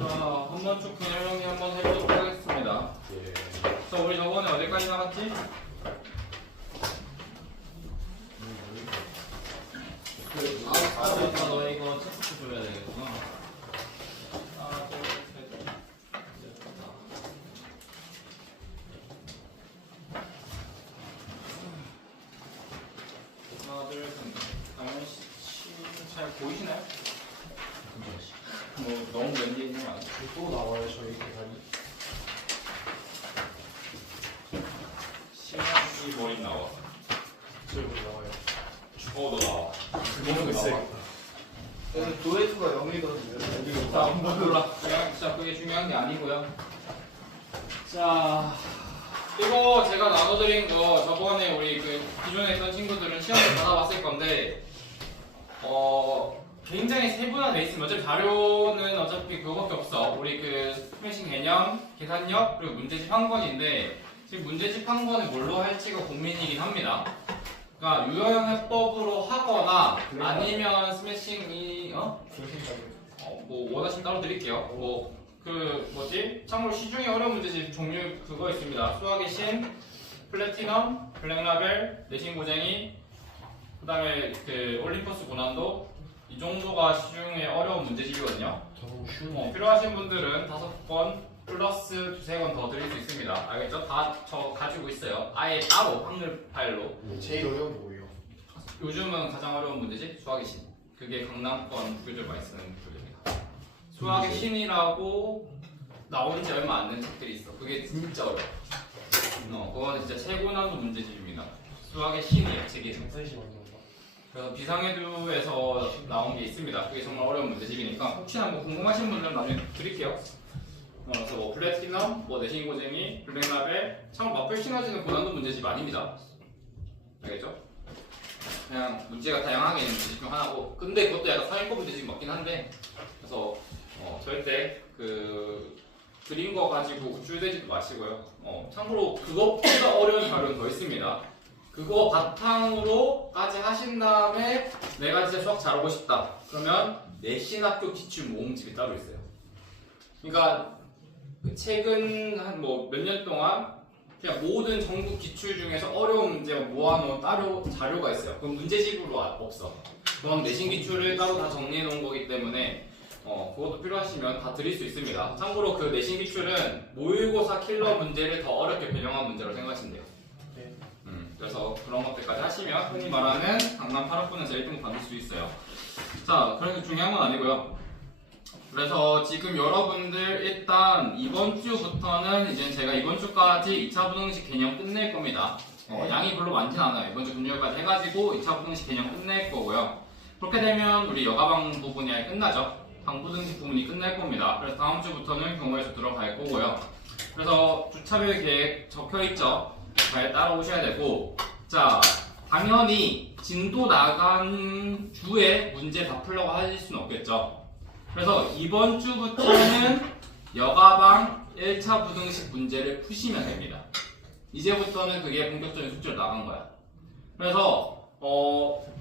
자, 한번 쭉 그냥 정리 한번 해보도록 하겠습니다. 예. 자, 우리 저번에 어디까지 나갔지? 너 이거 체크 줘야 되겠구나. 하나, 둘, 셋, 넷, 다섯. 하나, 둘, 셋. 당연히 잘 보이시나요? 뭐 너무 먼데 있는 거 아니야? 또 나와요 저희 계산이. 시간이 머리 나와. 저희 나와요. 너 나와. 너무 나와. 그래서 조회수가 0이거든요. 자, 몰라. 자, 그게 중요한 게 아니고요. 자, 이거 제가 나눠드린 거 저번에 우리 그 기존에 있던 친구들은 시험을 받아봤을 건데, 굉장히 세분화돼 있으면 어차피 자료는 어차피 그거밖에 없어. 우리 그 스매싱 개념, 계산력, 그리고 문제집 한 권인데 지금 문제집 한 권을 뭘로 할지가 고민이긴 합니다. 그러니까 유형 해법으로 하거나 아니면 스매싱이 뭐 원하시면 따로 드릴게요. 뭐 그 뭐지? 참고로 시중에 어려운 문제집 종류 그거 있습니다. 수학의 신, 플래티넘, 블랙라벨, 내신 고쟁이, 그다음에 그 올림퍼스 고난도 이 정도가 시중에 어려운 문제집이거든요. 너무 쉬운. 필요하신 분들은 5권 플러스 2-3권 더 드릴 수 있습니다. 알겠죠? 다 저 가지고 있어요. 아예 따로 확률 파일로. 제일 어려운 게 뭐예요? 요즘은 가장 어려운 문제집 수학의 신. 그게 강남권 부교재 많이 쓰는 부교재입니다. 수학의 신이라고 나온 지 얼마 안 된 책들이 있어. 그게 진짜 어려워. 그거는 진짜 최고 난도 문제집입니다. 수학의 신이에요, 책이. 장사시 완전가? 그래서 비상에듀에서 나온 게 있습니다. 그게 정말 어려운 문제집이니까 혹시나 뭐 궁금하신 분들은 나중에 드릴게요. 그래서 뭐 플래티넘, 뭐 내신 고쟁이, 블랙라벨, 참 마플 시너지는 고난도 문제집 아닙니다. 알겠죠? 그냥 문제가 다양하게 있는 문제집 중 하나고, 근데 그것도 약간 상위권 문제집 맞긴 한데, 그래서 절대 그 드린 거 가지고 우쭐대지도 마시고요. 참고로 그것보다 어려운 자료는 더 있습니다. 그거 바탕으로까지 하신 다음에 내가 진짜 수학 잘하고 싶다. 그러면 내신학교 기출 모음집이 따로 있어요. 그러니까 최근 한 뭐 몇 년 동안 그냥 모든 전국 기출 중에서 어려운 문제가 모아놓은 따로 자료가 있어요. 그건 문제집으로 없어. 그건 내신 기출을 따로 다 정리해 놓은 거기 때문에 그것도 필요하시면 다 드릴 수 있습니다. 참고로 그 내신 기출은 모의고사 킬러 문제를 더 어렵게 변형한 문제로 생각하시면 돼요. 네. 그래서 그런 것들까지 하시면 흔히 말하는 강남 8학번에서 1등 받을 수 있어요. 자, 그래서 중요한 건 아니고요. 그래서 지금 여러분들 일단 이번 주부터는 이제 제가 이번 주까지 2차 부등식 개념 끝낼 겁니다. 양이 별로 많진 않아요. 이번 주 금요일까지 해가지고 2차 부등식 개념 끝낼 거고요. 그렇게 되면 우리 여가방 부분이 아예 끝나죠. 방부등식 부분이 끝날 겁니다. 그래서 다음 주부터는 경우에서 들어갈 거고요. 그래서 주차별 계획 적혀있죠. 잘 따라오셔야 되고, 자, 당연히 진도 나간 주에 문제 다 풀려고 하실 수는 없겠죠. 그래서 이번 주부터는 여가방 1차 부등식 문제를 푸시면 됩니다. 이제부터는 그게 본격적인 숙제로 나간 거야. 그래서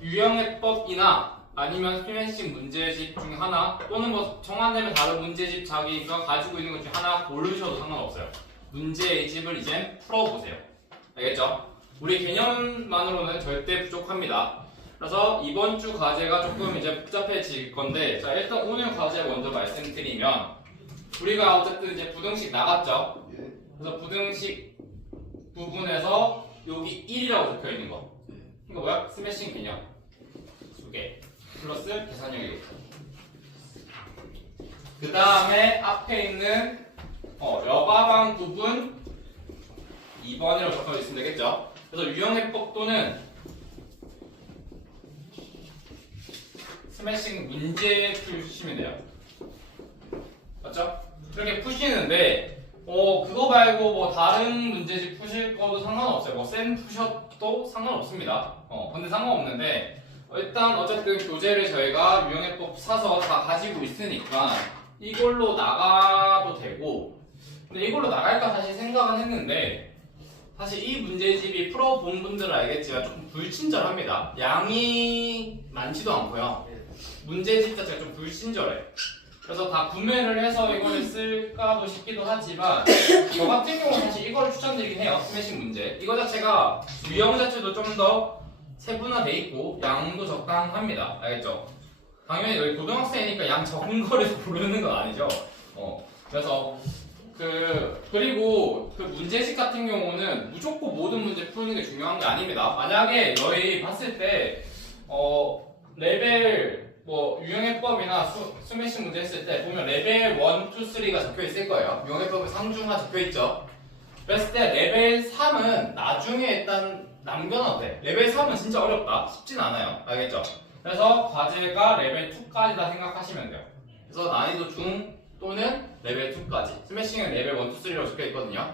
유형해법이나 아니면 스매싱 문제집 중 하나, 또는 뭐 정한되면 다른 문제집 자기가 가지고 있는 것 중 하나 고르셔도 상관없어요. 문제의 집을 이제 풀어보세요. 알겠죠? 우리 개념만으로는 절대 부족합니다. 그래서 이번 주 과제가 조금 이제 복잡해질 건데, 자, 일단 오늘 과제 먼저 말씀드리면, 우리가 어쨌든 이제 부등식 나갔죠? 그래서 부등식 부분에서 여기 1이라고 적혀 있는 거. 이거 뭐야? 스매싱 개념. 두 개. 플러스 계산형이겠죠. 그 다음에 앞에 있는 여가방 부분 2번이라고 적혀 있으면 되겠죠. 그래서 유형해법 또는 스매싱 문제 푸시면 돼요. 맞죠? 이렇게 푸시는데 그거 말고 뭐 다른 문제집 푸실 거도 상관없어요. 뭐 쌤 푸셔도 상관없습니다. 근데 상관없는데 일단 어쨌든 교재를 저희가 유형해법 사서 다 가지고 있으니까 이걸로 나가도 되고, 근데 이걸로 나갈까 사실 생각은 했는데, 사실 이 문제집이 풀어본 분들은 알겠지만 조금 불친절합니다. 양이 많지도 않고요. 문제집 자체가 좀 불친절해. 그래서 다 구매를 해서 이걸 쓸까도 싶기도 하지만 저 같은 경우는 사실 이걸 추천드리긴 해요. 스매싱 문제. 이거 자체가 유형 자체도 좀 더 세분화돼 있고 양도 적당합니다. 알겠죠? 당연히 여기 고등학생이니까 양 적은 거를 고르는 건 아니죠. 그래서 그리고 그 문제식 같은 경우는 무조건 모든 문제 푸는 게 중요한 게 아닙니다. 만약에 너희 봤을 때 레벨 뭐 유형해법이나 스매싱 문제 했을 때 보면 레벨 1, 2, 3가 적혀 있을 거예요. 유형해법에 상중하 적혀 있죠. 그랬을 때 레벨 3은 나중에 일단 남겨놔도 돼. 레벨 3은 진짜 어렵다. 쉽진 않아요. 알겠죠? 그래서 과제가 레벨 2까지다 생각하시면 돼요. 그래서 난이도 중 또는 레벨 2까지. 스매싱은 레벨 1, 2, 3라고 적혀 있거든요.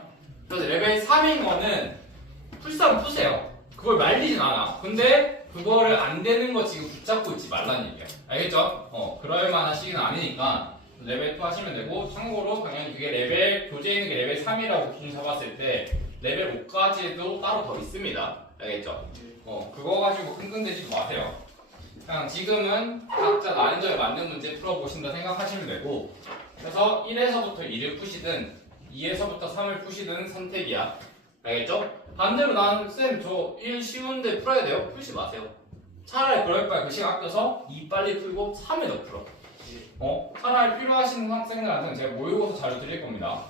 그래서 레벨 3인 거는 풀싸움 푸세요. 그걸 말리진 않아. 근데 그거를 안 되는 거 지금 붙잡고 있지 말라는 얘기야. 알겠죠? 그럴 만한 시기는 아니니까 레벨 2 하시면 되고, 참고로 당연히 그게 레벨, 교재에 있는 게 레벨 3이라고 기준 잡았을 때 레벨 5까지도 따로 더 있습니다. 알겠죠? 그거 가지고 끙끙대지 마세요. 그냥 지금은 각자 난이도에 맞는 문제 풀어보신다 생각하시면 되고, 그래서 1에서부터 2를 푸시든 2에서부터 3을 푸시든 선택이야. 알겠죠? 반대로 나는 쌤 저 1 쉬운데 풀어야 돼요? 풀지 마세요. 차라리 그럴 바에 그 시간 아껴서 2 빨리 풀고 3에 더 풀어. 차라리 필요하신 학생들한테는 제가 모의고사 자료 드릴 겁니다.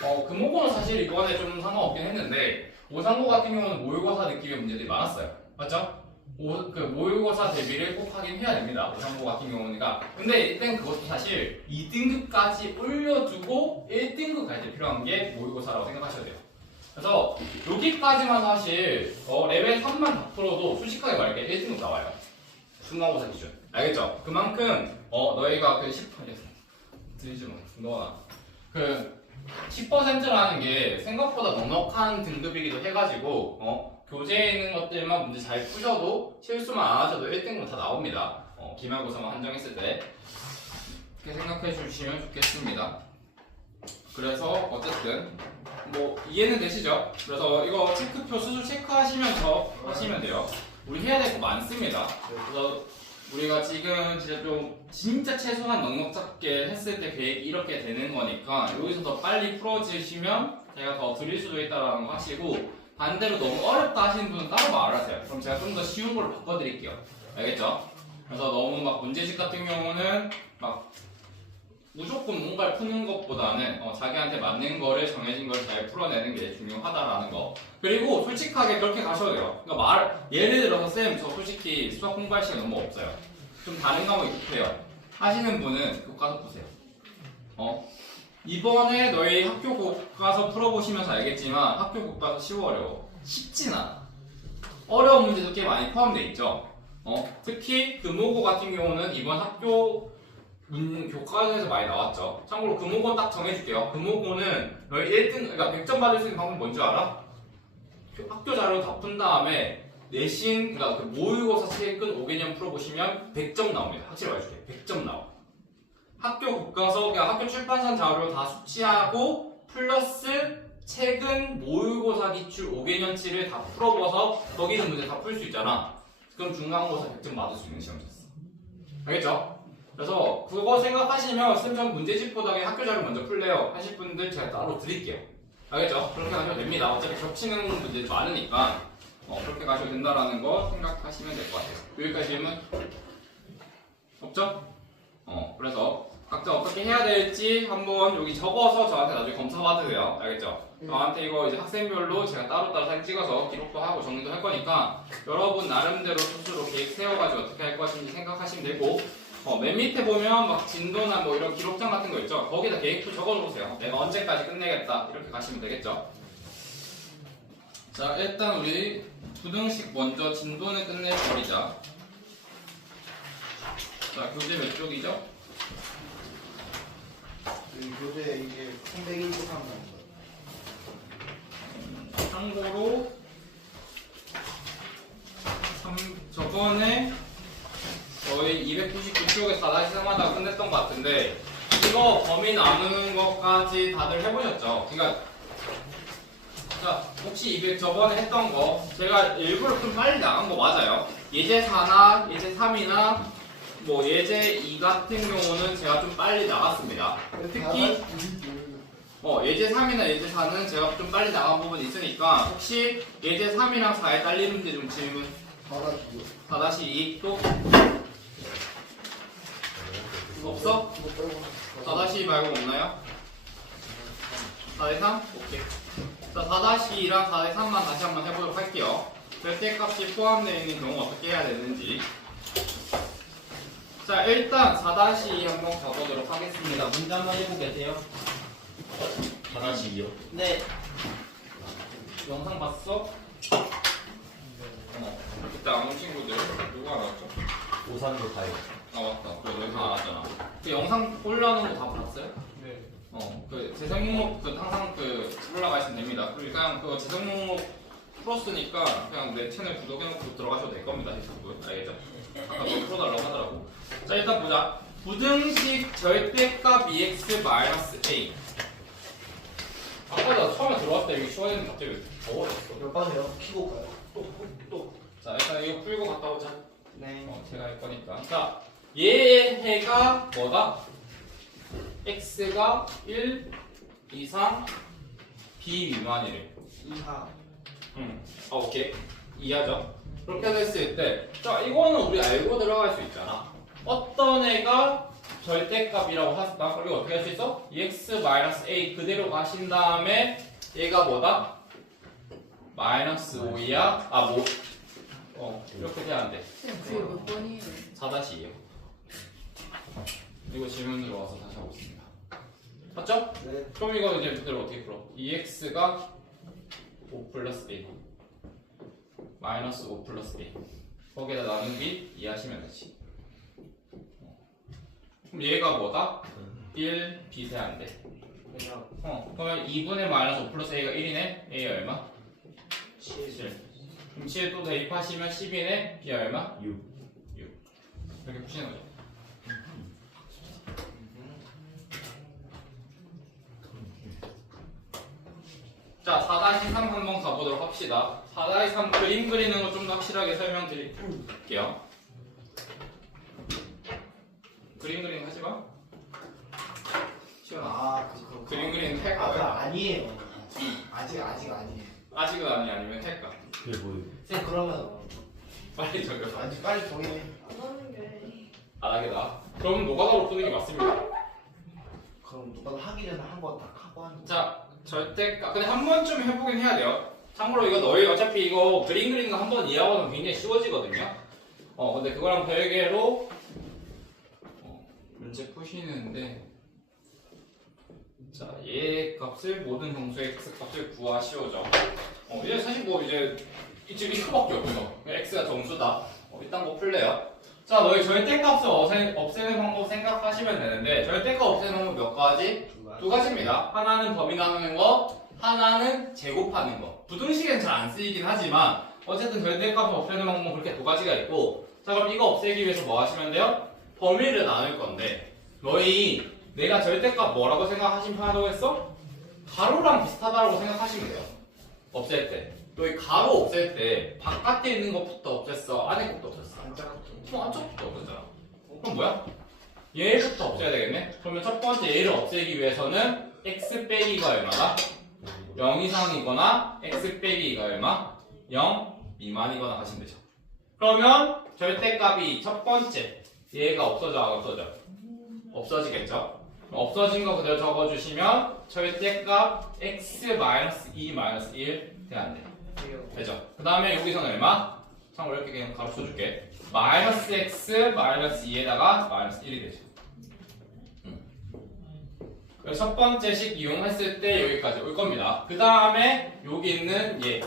금호고는 사실 이번에 좀 상관없긴 했는데 오상고 같은 경우는 모의고사 느낌의 문제들이 많았어요. 맞죠? 그 모의고사 대비를 꼭 하긴 해야 됩니다. 오상고 같은 경우니까. 근데 이땐 그것도 사실 2등급까지 올려두고 1등급 갈 때 필요한 게 모의고사라고 생각하셔야 돼요. 그래서 여기까지만 사실 레벨 3만 다 풀어도 솔직하게 말할게 1등급 나와요. 중간고사 기준. 알겠죠? 그만큼 너희가 그 10% 들리지 마. 너나 그 10%라는 게 생각보다 넉넉한 등급이기도 해가지고 교재에 있는 것들만 문제 잘 푸셔도 실수만 안 하셔도 1등급 다 나옵니다. 기말고사만 한정했을 때 그렇게 생각해 주시면 좋겠습니다. 그래서 어쨌든 뭐 이해는 되시죠? 그래서 이거 체크표 수술 체크하시면서 하시면 돼요. 우리 해야 될 거 많습니다. 그래서 우리가 지금 진짜 최소한 넉넉 잡게 했을 때 계획이 이렇게 되는 거니까 여기서 더 빨리 풀어주시면 제가 더 드릴 수도 있다는 거 하시고, 반대로 너무 어렵다 하시는 분은 따로 말하세요. 그럼 제가 좀 더 쉬운 걸로 바꿔드릴게요. 알겠죠? 그래서 너무 막 문제집 같은 경우는 막 무조건 뭔가를 푸는 것보다는 자기한테 맞는 거를 정해진 걸 잘 풀어내는 게 중요하다라는 거. 그리고 솔직하게 그렇게 가셔도 돼요. 그러니까 예를 들어서 쌤 저 솔직히 수학 공부할 시간 너무 없어요. 좀 다른 과목이 급해요. 하시는 분은 교과서 보세요. 이번에 너희 학교 교과서 풀어보시면서 알겠지만 학교 교과서 쉬워 어려워? 쉽진 않아. 어려운 문제도 꽤 많이 포함되어 있죠. 특히 금호고 같은 경우는 이번 학교 교과서에서 많이 나왔죠. 참고로 금호고 딱 정해줄게요. 금호고는 너희 1등, 그러니까 100점 받을 수 있는 방법 뭔지 알아? 학교 자료 다 푼 다음에 내신, 그러니까 그 모의고사 최근 5개년 풀어보시면 100점 나옵니다. 확실히 말해줄게. 100점 나와. 학교 교과서, 그러니까 학교 출판사 자료 다 숙지하고 플러스 최근 모의고사 기출 5개년치를 다 풀어봐서 거기 있는 문제 다 풀 수 있잖아. 그럼 중간고사 100점 받을 수 있는 시험이었어. 알겠죠? 그래서 그거 생각하시면 쌤전 문제집보다 그냥 학교 자료 먼저 풀래요 하실 분들 제가 따로 드릴게요. 알겠죠? 그렇게 가셔도 됩니다. 어차피 겹치는 문제들이 많으니까 그렇게 가셔도 된다라는 거 생각하시면 될 것 같아요. 여기까지 질문? 없죠? 그래서 각자 어떻게 해야 될지 한번 여기 적어서 저한테 나중에 검사 받으세요. 알겠죠? 저한테 이거 이제 학생별로 제가 따로따로 사진 찍어서 기록도 하고 정리도 할 거니까 여러분 나름대로 스스로 계획 세워가지고 어떻게 할 것인지 생각하시면 되고, 맨 밑에 보면 막 진도나 뭐 이런 기록장 같은 거 있죠? 거기다 계획표 적어놓으세요. 내가 언제까지 끝내겠다 이렇게 가시면 되겠죠? 자, 일단 우리 부등식 먼저 진도는 끝내버리자. 자, 교재 몇 쪽이죠? 교재 이게 301쪽 하는 거예요. 참고로 저번에 거의 299쪽에 4-3 하다가 끝냈던 것 같은데 이거 범위 나누는 것까지 다들 해보셨죠? 그러니까 자, 혹시 저번에 했던 거 제가 일부러 좀 빨리 나간 거 맞아요? 예제 4나 예제 3이나 뭐 예제 2 같은 경우는 제가 좀 빨리 나갔습니다. 특히 예제 3이나 예제 4는 제가 좀 빨리 나간 부분이 있으니까 혹시 예제 3이랑 4에 딸린 문제 좀 질문 4-2 또? 없어? 4-2 말고 없나요? 4-3? 오케이. 자, 4-2랑 4-3만 다시 한번 해보도록 할게요. 절대값이 포함되어 있는 경우 어떻게 해야 되는지. 자, 일단 4-2 한번 가보도록 하겠습니다. 문제 한번 해보겠어요? 4-2요? 네. 영상 봤어? 그때 안 온 친구들 누가 나왔죠? 오산도 다요. 아 맞다. 그 영상 안 왔잖아. 그 영상 올라오는 거 다 봤어요? 네. 그 재생 목록 그 항상 그 올라가 있으면 됩니다. 그리고 그냥 그 재생 목록 풀었으니까 그냥 내 채널 구독해놓고 들어가셔도 될 겁니다. 유튜브 알겠죠? 아까 너 풀어달라고 하더라고. 자 일단 보자. 부등식 절대값 EX-A. 아까 나 처음에 들어왔을 때 여기 쉬워졌는데 갑자기 어려웠어. 몇 번이요? 키고 가요. 또. 자 일단 이거 풀고 갔다 오자. 네. 제가 할 거니까. 자, 얘가 뭐다? x가 1 이상 b 미만이래. 이하. 오케이. 이하죠. 그렇게 됐을 때, 자, 이거는 우리 알고 들어갈 수 있잖아. 어떤 애가 절대값이라고 하셨다. 그리고 어떻게 할 수 있어? EX-A 그대로 가신 다음에 얘가 뭐다? -5이야? 이렇게 돼야 안 돼. 그게 몇 번이에요? 4-2에요. 이거 질문 들어와서 다시 하고 있습니다. 맞죠? 네. 그럼 이거 이제 그대로 어떻게 풀어? EX가 5 플러스 A 마이너스 5 플러스 A 거기에다 나누기 이해하시면 되지. 그럼 얘가 뭐다? 1 B세 안 돼. 그냥 그러면 2분의 마이너스 5 플러스 A가 1이네. A 얼마? 7. 7. 그럼 7 또 대입하시면 10이네. B 얼마? 6. 이렇게 푸시는 거죠. 자, 4-3 한번 가보도록 합시다. 4-3 그림 그리는 거 좀 더 확실하게 설명드릴게요. 그림 그리는 거 하지 마. 시원아. 그림 그리는 거 할 그거 거야. 아니에요. 아직 아니에요. 아직은 아니면 할까? 그게 뭐예요? 쌤 그러면 빨리 적여. 아직 빨리 정해. 안 하는 게. 안 하겠다. 그럼 노가다로 푸는 게 맞습니다. 그럼 누가 하기 전에 한 번 딱 하고 하는 거. 자, 절대값. 근데 한 번쯤 해보긴 해야 돼요. 참고로 이거 너희 어차피 이거 그림 그리는 거 한 번 이해하고는 굉장히 쉬워지거든요. 근데 그거랑 별개로 문제 푸시는데, 자, 얘 값을 모든 형수의 x 값을 구하시오죠. 이제 사실 뭐 이제 지금 이거밖에 없어. x가 정수다. 일단 뭐 풀래요. 자, 너희 절대값을 없애는 방법 생각하시면 되는데, 절대값 없애는 방법 몇 가지? 두 가지입니다. 하나는 범위 나누는 거, 하나는 제곱하는 거. 부등식엔 잘 안 쓰이긴 하지만 어쨌든 절대값을 없애는 방법은 그렇게 두 가지가 있고, 자 그럼 이거 없애기 위해서 뭐 하시면 돼요? 범위를 나눌 건데, 너희 내가 절대값 뭐라고 생각하시면 했어? 가로랑 비슷하다고 생각하시면 돼요. 없앨 때. 너희 가로 없앨 때 바깥에 있는 것부터 없앴어? 안에 것부터 없앴어? 안쪽부터 없앴잖아. 그럼 뭐야? 얘부터 없애야 되겠네? 그러면 첫 번째 얘를 없애기 위해서는 x 빼기가 얼마다? 0 이상이거나 x 빼기가 얼마? 0 미만이거나 하시면 되죠. 그러면 절대값이 첫 번째 얘가 없어져 안 없어져? 없어지겠죠? 없어진 거 그대로 적어주시면 절대값 x-2-1 돼안 돼? 되죠? 그 다음에 여기서는 얼마? 참고로 이렇게 그냥 가로쳐줄게. 마이너스 x 마이너스 2에다가 마이너스 1이 되죠. 그래서 첫 번째 식 이용했을 때 여기까지 올 겁니다. 그 다음에 여기 있는 얘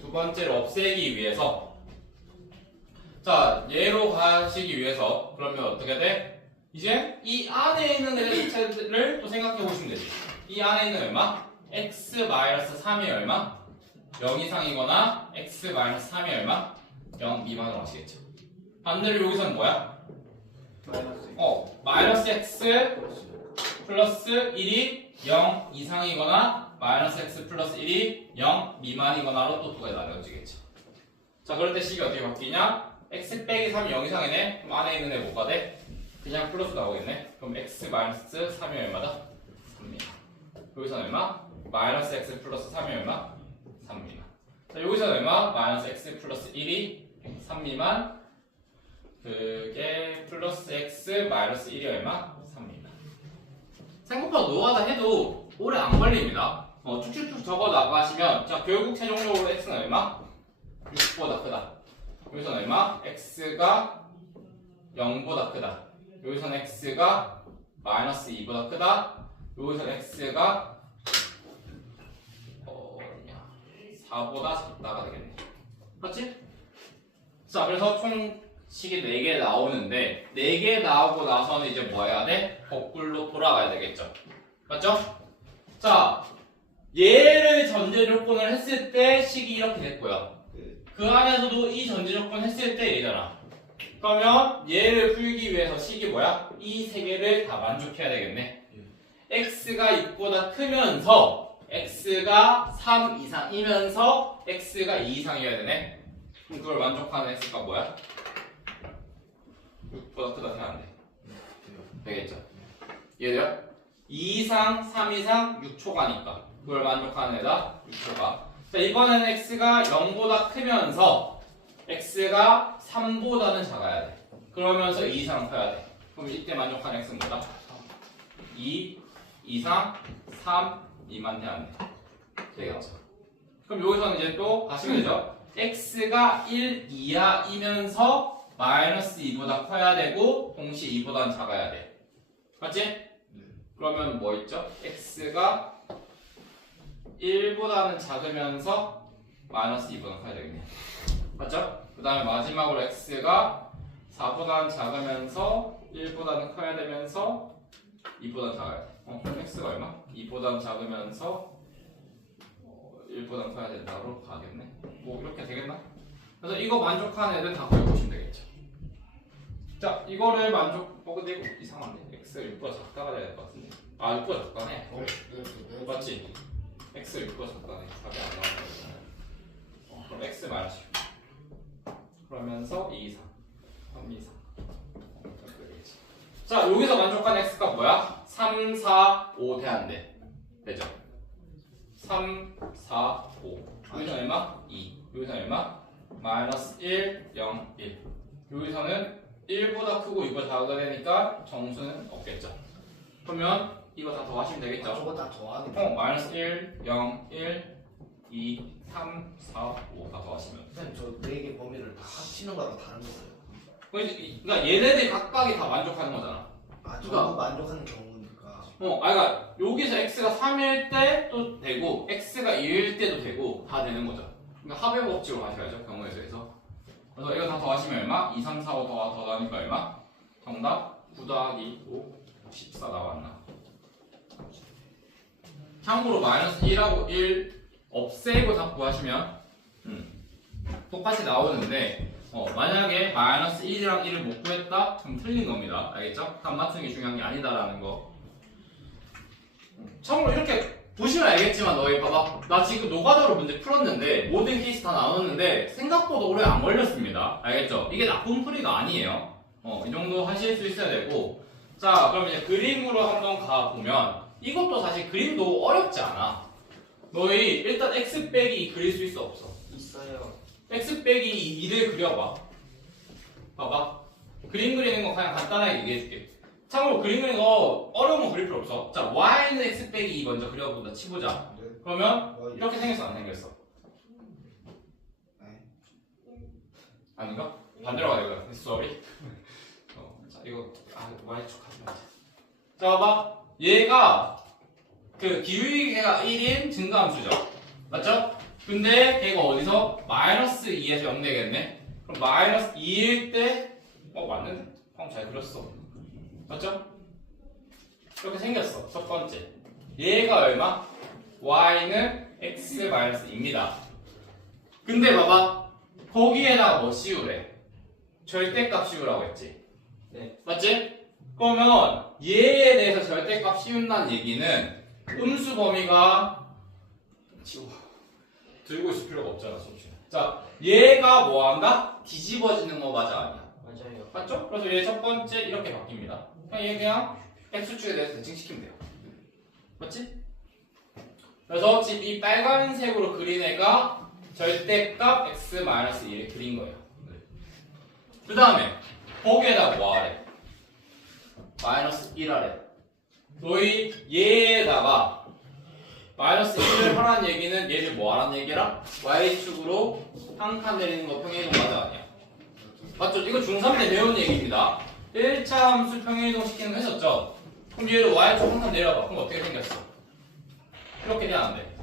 두 번째를 없애기 위해서, 자 얘로 가시기 위해서 그러면 어떻게 돼? 이제 이 안에 있는 애들 또 생각해 보시면 되지. 이 안에 있는 얼마? x-3이 얼마? 0 이상이거나 x-3이 얼마? 0 미만으로 하시겠죠. 반대로 여기서는 뭐야? 마이너스 x 플러스 1이 0 이상이거나 마이너스 x 플러스 1이 0 미만이거나로 또 두 가지 나눠지겠죠. 자, 그럴 때 식이 어떻게 바뀌냐? x 빼기 3이 0 이상이네. 그럼 안에 있는 애 뭐가 돼? 그냥 플러스 나오겠네. 그럼 x 마이너스 3이 얼마다? 3미만. 여기서는 얼마? 마이너스 x 플러스 3이 얼마? 3미만. 자, 여기서는 얼마? 마이너스 x 플러스 1이 3미만. 그게 플러스 x 마이너스 1이 얼마? 3미만. 생각보다 노하다 해도 오래 안 걸립니다. 쭉쭉쭉 적어 나가시면 자 결국 최종적으로 x는 얼마? 6보다 크다. 여기서는 얼마? x가 0보다 크다. 여기서는 x가 마이너스 2보다 크다. 여기서는 x가 4보다 작다가 되겠네. 맞지? 자 그래서 총 식이 4개 나오는데 4개 나오고 나서는 이제 뭐 해야 돼? 거꾸로 돌아가야 되겠죠. 맞죠? 자 얘를 전제 조건을 했을 때 식이 이렇게 됐고요. 그 안에서도 이 전제 조건 했을 때 얘잖아. 그러면 얘를 풀기 위해서 식이 뭐야? 이 세 개를 다 만족해야 되겠네. x가 6보다 크면서 x가 3 이상이면서 x가 2 이상이어야 되네. 그럼 그걸 만족하는 x가 뭐야? 6보다 크다 생각하면 돼. 되겠죠? 이해돼요? 2 이상, 3 이상, 6초가니까 그걸 만족하는 애다 6초가. 자 이번에는 x가 0보다 크면서 x가 3보다는 작아야 돼. 그러면서 2 이상 커야 돼. 그럼 이때 만족하는 x는 뭐다? 2 이상, 3, 2만 돼야 돼. 되겠죠? 그럼 여기서는 이제 또 하시면 되죠? x가 1 이하이면서 마이너스 2보다 커야 되고 동시에 2보다는 작아야 돼. 맞지? 그러면 뭐 있죠? x가 1보다는 작으면서 마이너스 2보다는 커야 되겠네. 맞죠? 그 다음에 마지막으로 x가 4보다는 작으면서 1보다는 커야 되면서 2보다는 작아야 돼. 그럼 x가 얼마? 2보다는 작으면서 1보다는 커야 된다로 가겠네. 뭐 이렇게 되겠나? 그래서 이거 만족하는 애들 다 구해보시면 되겠죠. 자 이거를 근데 이거 이상한데? x가 6보다 작다가 돼야 될 것 같은데. 아 6보다 작다네. 맞지? x가 6보다 작다네. 답이 안 나오는 거잖아요. 그럼 x 마이너스 6 그러면서 2 이상 3 이상. 자 여기서 만족하는 x가 뭐야? 3, 4, 5 돼야 안 돼. 되죠? 3, 4, 5 여기서는 얼마? 2 여기서는 얼마? 마이너스 1, 0, 1 여기서는 1보다 크고 2보다 작아야 되니까 정수는 없겠죠. 그러면 이거 다 더하시면 되겠죠. 저거 다 더하는 거. 마이너스 1, 0, 1, 2, 3, 4, 5 다 더하시면 선생님 저 4개 범위를 다 합치는 거랑 다른 거예요. 그러니까 얘네들 각각이 다 만족하는 거잖아. 아 저거 만족하는 경우니까. 그러니까 여기서 x가 3일 때도 되고 x가 2일 때도 되고 다 되는 거죠. 그러니까 합의 법칙으로 가셔야죠. 경우에 대해서. 그래서 이거 다 더하시면 얼마? 2, 3, 4, 5 더하니까 얼마? 정답 9 더하기 5 14 나왔나? 참고로 마이너스 1하고 1 없애고 다 구하시면 똑같이 나오는데 만약에 마이너스 1이랑 1을 못 구했다? 그럼 틀린 겁니다. 알겠죠? 답 맞추는 게 중요한 게 아니다라는 거. 참고로 이렇게 보시면 알겠지만 너희 봐봐. 나 지금 노가다로 문제 풀었는데 모든 케이스 다 나눴는데 생각보다 오래 안 걸렸습니다. 알겠죠? 이게 나쁜 풀이가 아니에요. 이 정도 하실 수 있어야 되고. 자 그럼 이제 그림으로 한번 가보면 이것도 사실 그림도 어렵지 않아. 너희 일단 x 빼기 2 그릴 수 있어 없어? 있어요. x 빼기 2를 그려봐. 봐봐. 그림 그리는 거 그냥 간단하게 얘기해줄게. 참고로 그림 그리는 거 어려운 거 그릴 필요 없어. 자, y는 x 빼기 2 먼저 그려보자 치보자. 네. 그러면 이렇게 생겼어 안 생겼어? 네. 아닌가? 반대로 가야 되거든 수업이. 자, 이거 y축 하지 말자. 자, 봐봐. 얘가 그 기울기가 1인 증가함수죠. 맞죠? 근데 걔가 어디서? 마이너스 2에서 0 되겠네? 그럼 마이너스 2일 때 맞는데? 방금 잘 그렸어. 맞죠? 이렇게 생겼어. 첫 번째. 얘가 얼마? y는 x 마이너스 2입니다. 근데 봐봐. 거기에다가 뭐 씌우래? 절대값 씌우라고 했지? 네. 맞지? 그러면 얘에 대해서 절대값 씌운다는 얘기는 음수 범위가 들고 있을 필요가 없잖아, 수업 시간에. 자, 얘가 뭐한다? 뒤집어지는 거 맞아 아니야? 맞아요. 맞죠? 그래서 얘 첫 번째 이렇게 바뀝니다. 그냥 얘 그냥 x축에 대해서 대칭시키면 돼요. 맞지? 그래서 지금 이 빨간색으로 그린 애가 절대값 x-1을 그린 거예요. 그 다음에 거기에다 뭐 하래? 마이너스 1 하래. 너희 얘에다가 마이너스 1을 하라는 얘기는 얘를 뭐 하라는 얘기라? y축으로 한 칸 내리는 거 평행이동 맞아 아니야? 맞죠? 이거 중3 때 배운 얘기입니다. 1차 함수 평행이동 시키는 거 했었죠? 그럼 얘를 y축 한 칸 내려봐. 그럼 어떻게 생겼어? 이렇게 돼야 안 돼.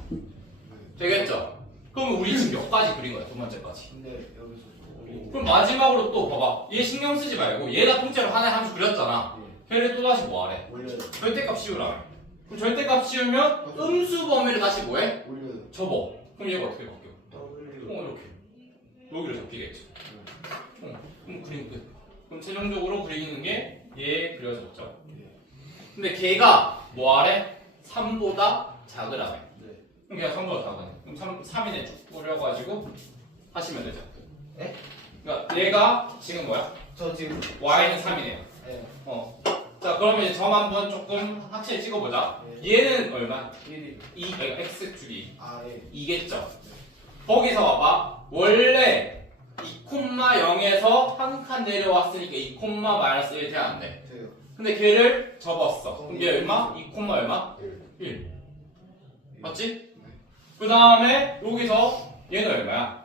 되겠죠? 그럼 우리 지금 몇 가지 그린 거야? 두 번째까지. 근데 여기서 그럼 마지막으로 또 봐봐. 얘 신경 쓰지 말고 얘가 통째로 하나의 함수 그렸잖아. 걔를 또 다시 뭐 하래? 올려요. 절대값 씌우라며. 그럼 절대값 씌우면 음수 범위를 다시 뭐해? 올려요. 접어. 그럼 얘가 어떻게 바뀌어? W. 이렇게. 여기로 접히겠지. 그럼 그림 끝. 그럼 최종적으로 그리는 게 얘 그려졌죠. 근데 걔가 뭐 하래? 3보다 작으라며. 네. 그럼 걔가 3보다 작으네. 그럼 3인에 쭉 뿌려가지고 하시면 되죠. 에? 그러니까 얘가 지금 뭐야? 저 지금 y는 3이네요. 네. 자, 그러면 이제 점 한번 조금 확실히 찍어보자. 얘는 얼마? 1이 그러니까 x축이 아 예. 2겠죠. 거기서 봐봐. 원래 2,0에서 한 칸 내려왔으니까 2,-1 돼야 안 돼. 돼요. 근데 걔를 접었어. 그럼 얘 얼마? 2, 얼마? 1. 맞지? 그 다음에 여기서 얘는 얼마야?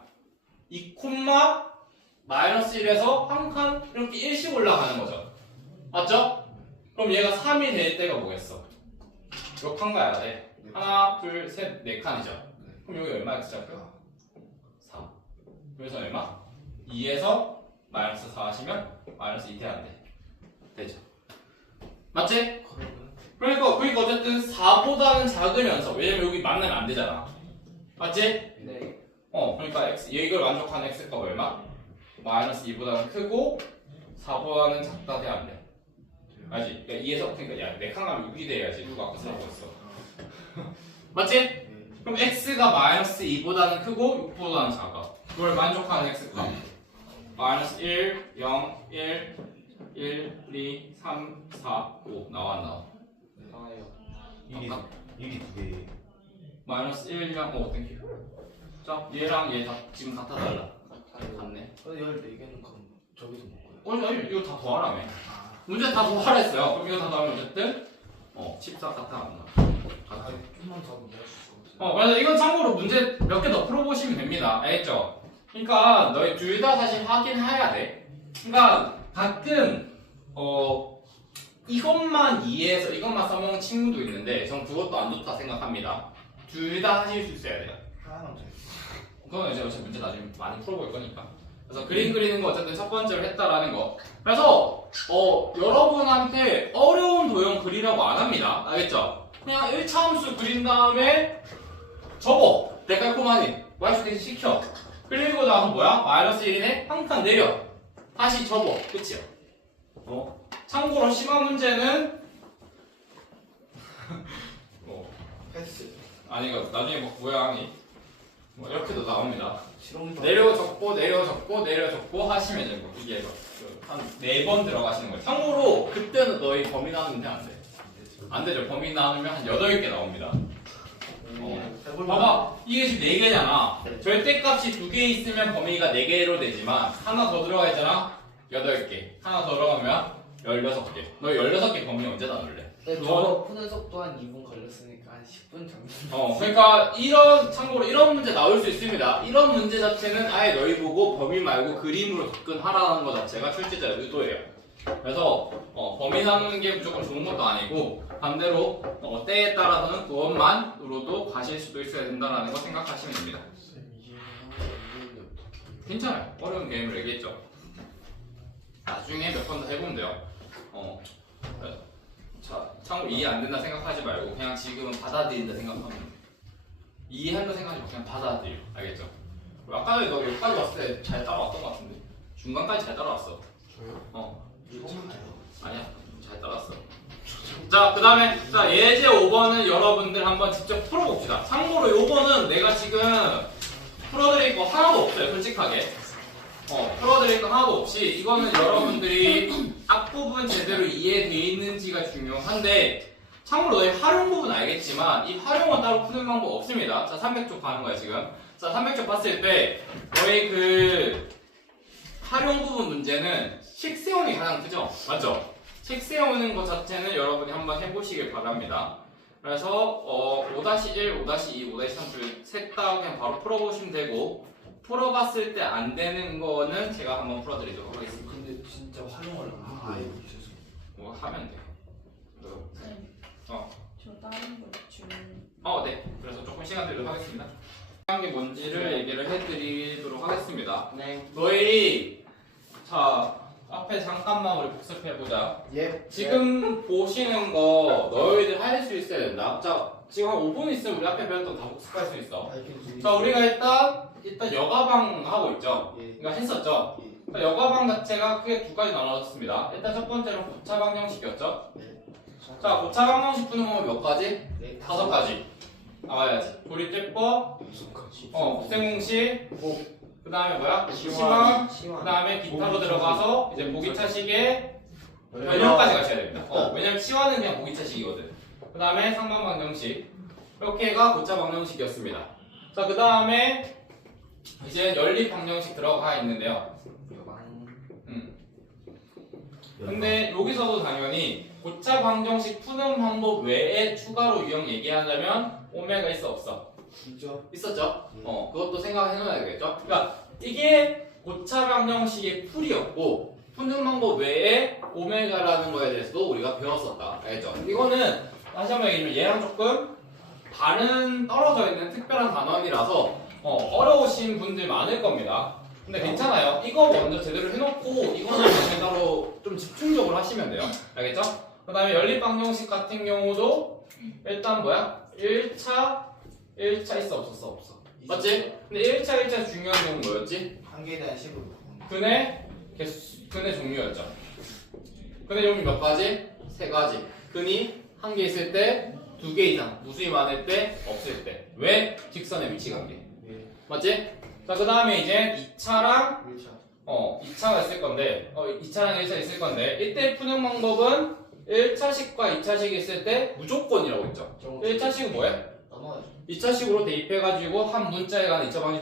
2,-1에서 한 칸 이렇게 1씩 올라가는 거죠. 맞죠? 그럼 얘가 3이 될 때가 뭐겠어? 몇 칸 가야 돼? 하나, 둘, 셋, 네 칸이죠. 그럼 여기 얼마 x좌표? 4. 그래서 얼마? 2에서 마이너스 4 하시면 마이너스 2 돼야 안 돼. 되죠. 맞지? 그러니까 어쨌든 4보다는 작으면서 왜냐면 여기 만나면 안 되잖아. 맞지? 네. 그러니까 x 이걸 만족하는 x값 얼마? 마이너스 2보다는 크고 4보다는 작다 돼야 안 돼. 알지? 그러니까 2에서 그러니까 야 4칸 가면 6이 돼야지. 누가 아까 쓰라고 했어. 맞지? 그럼 x가 마이너스 2보다는 크고 6보다는 작아. 그걸 만족하는 x값 마이너스 1, 0, 1, 1, 2, 3, 4, 5 나와 안 나와? 나와요. 1이 두 개. 마이너스 1, 0, 5 땡큐. 자 얘랑 얘 다 지금 같아 달라. 같네. 14개는 그럼 저기서 먹고요. 아니 이거 다 더하라며. 아. 문제 다 더하랬어요. 그럼 이거 다 더하면 어쨌든 14 같아 안 나와. 같아. 좀만 더 이해할 수 있어요. 그래서 이건 참고로 문제 몇 개 더 풀어보시면 됩니다. 알겠죠? 그러니까 너희 둘 다 사실 확인해야 돼. 그러니까 가끔 이것만 이해해서 이것만 써먹는 친구도 있는데 전 그것도 안 좋다 생각합니다. 둘 다 하실 수 있어야 돼요. 하나만 더. 그건 이제 어차피 문제 나중에 많이 풀어볼 거니까. 그래서 그림 그리는 거 어쨌든 첫 번째로 했다라는 거. 그래서 여러분한테 어려운 도형 그리라고 안 합니다. 알겠죠? 그냥 1차 함수 그린 다음에 접어. 데칼코마니 y축 대신 시켜. 그리고 나서 뭐야? 마이너스 1이네? 한 칸 내려. 다시 접어. 끝이야. 참고로 심한 문제는 패스. 아니 이거 나중에 뭐 모양이 이렇게도 나옵니다. 실용도. 내려 적고 내려 적고 내려 적고 하시면 이제 뭐 이게 한 4번 들어가시는 거예요. 참고로 그때는 너희 범위 나누면 안 돼. 안 되죠. 범위 나누면 한 8개 나옵니다. 봐봐. 이게 지금 4개잖아. 절대값이 2개 있으면 범위가 4개로 되지만 하나 더 들어가 있잖아. 8개. 하나 더 들어가면 16개. 너 16개 범위 언제 나눌래? 네, 저거 푸는 속도 한 2분 걸렸으니까 한 10분 정도. 그러니까 참고로 이런 문제 나올 수 있습니다. 이런 문제 자체는 아예 너희 보고 범위 말고 그림으로 접근하라는 것 자체가 출제자의 의도예요. 그래서 범위 나누는 게 무조건 좋은 것도 아니고 반대로 때에 따라서는 그것만으로도 가실 수도 있어야 된다는 거 생각하시면 됩니다. 괜찮아요. 어려운 게임을 얘기했죠. 나중에 몇 번 더 해보면 돼요. 자, 참고로 이해 안 된다 생각하지 말고 그냥 지금은 받아들인다 생각하면 돼요. 이해한다 생각하지 말고 그냥 받아들여. 알겠죠? 아까 전에 너 여기까지 왔을 때 잘 따라왔던 것 같은데 중간까지 잘 따라왔어. 저요? 아니야, 잘 따랐어. 자, 그 다음에 예제 5번은 여러분들 한번 직접 풀어봅시다. 참고로 요거는 내가 지금 풀어드릴 거 하나도 없어요, 솔직하게. 풀어드릴 거 하나도 없이 이거는 여러분들이 앞부분 제대로 이해되어 있는지가 중요한데 참고로 너희 활용 부분 알겠지만 이 활용은 따로 푸는 방법 없습니다. 자, 300쪽 가는 거야 지금. 자, 300쪽 봤을 때 너희 그 활용 부분 문제는 식 세우는 게 가장 크죠? 맞죠? 식 세우는 것 자체는 여러분이 한번 해보시길 바랍니다. 그래서 5-1, 5-2, 5-3줄 셋 다 그냥 바로 풀어보시면 되고 풀어봤을 때 안 되는 거는 제가 한번 풀어드리도록 하겠습니다. 근데 진짜 활용을 안 해요. 죄송해요. 뭐 하면 돼요. 네. 어. 저 다른 거 주문. 네. 그래서 조금 시간 드리도록 하겠습니다. 중요한 게 뭔지를 얘기를 해드리도록 하겠습니다. 네. 너희 자 앞에 잠깐만 우리 복습해보자. 예. 지금 보시는 거 너희들 할 수 있어야 된다. 자 지금 한 5분 있으면 우리 앞에 배웠던 거 다 복습할 수 있어. 자 우리가 일단 여가방 하고 있죠. 예. 그러니까 했었죠. 예. 자, 여가방 자체가 크게 두 가지 나눠졌습니다. 일단 첫 번째로 고차방 형식이었죠. 네. 자 고차방 형식 푸는 건 몇 가지? 네. 5가지 나와야지. 조리제법, 곱셈공식, 그 다음에 뭐야? 시황, 그 다음에 기타로 들어가서 이제 보기차식에 변형까지 같이 해야 됩니다. 왜냐면 시화는 그냥 보기차식이거든. 그 다음에 상반방정식 이렇게가 고차방정식이었습니다. 자, 그 다음에 이제 연립방정식 들어가 있는데요. 근데 여기서도 당연히 고차방정식 푸는 방법 외에 추가로 유형 얘기하자면 오메가 있어 없어? 있죠. 있었죠? 그것도 생각해 놓아야겠죠? 그러니까 이게 고차방정식의 풀이었고 푸는 방법 외에 오메가라는 거에 대해서도 우리가 배웠었다. 알겠죠? 이거는 다시 한번 얘기하면 얘랑 조금 반은 떨어져 있는 특별한 단원이라서 어려우신 분들 많을 겁니다. 근데 괜찮아요. 이거 먼저 제대로 해놓고 이거는 그냥 따로 좀 집중적으로 하시면 돼요. 알겠죠? 그 다음에 연립방정식 같은 경우도 일단 뭐야? 1차 있어 없었어? 없어. 맞지? 근데 1차 중요한 건 뭐였지? 한계에 대한 식으로. 근의 종류였죠. 근의 종류 몇 가지? 3가지. 근이 한 개 있을 때, 2개 이상. 무수히 많을 때, 없을 때. 왜? 직선의 위치 관계. 예. 맞지? 자, 그 다음에 이제 2차랑 1차. 2차가 있을 건데, 2차랑 1차 있을 건데, 이때 푸는 방법은 1차식과 2차식이 있을 때 무조건이라고 했죠. 1차식은 뭐야? 넘어가죠. 2차식으로 대입해가지고 한 문자에 관한 2차 방식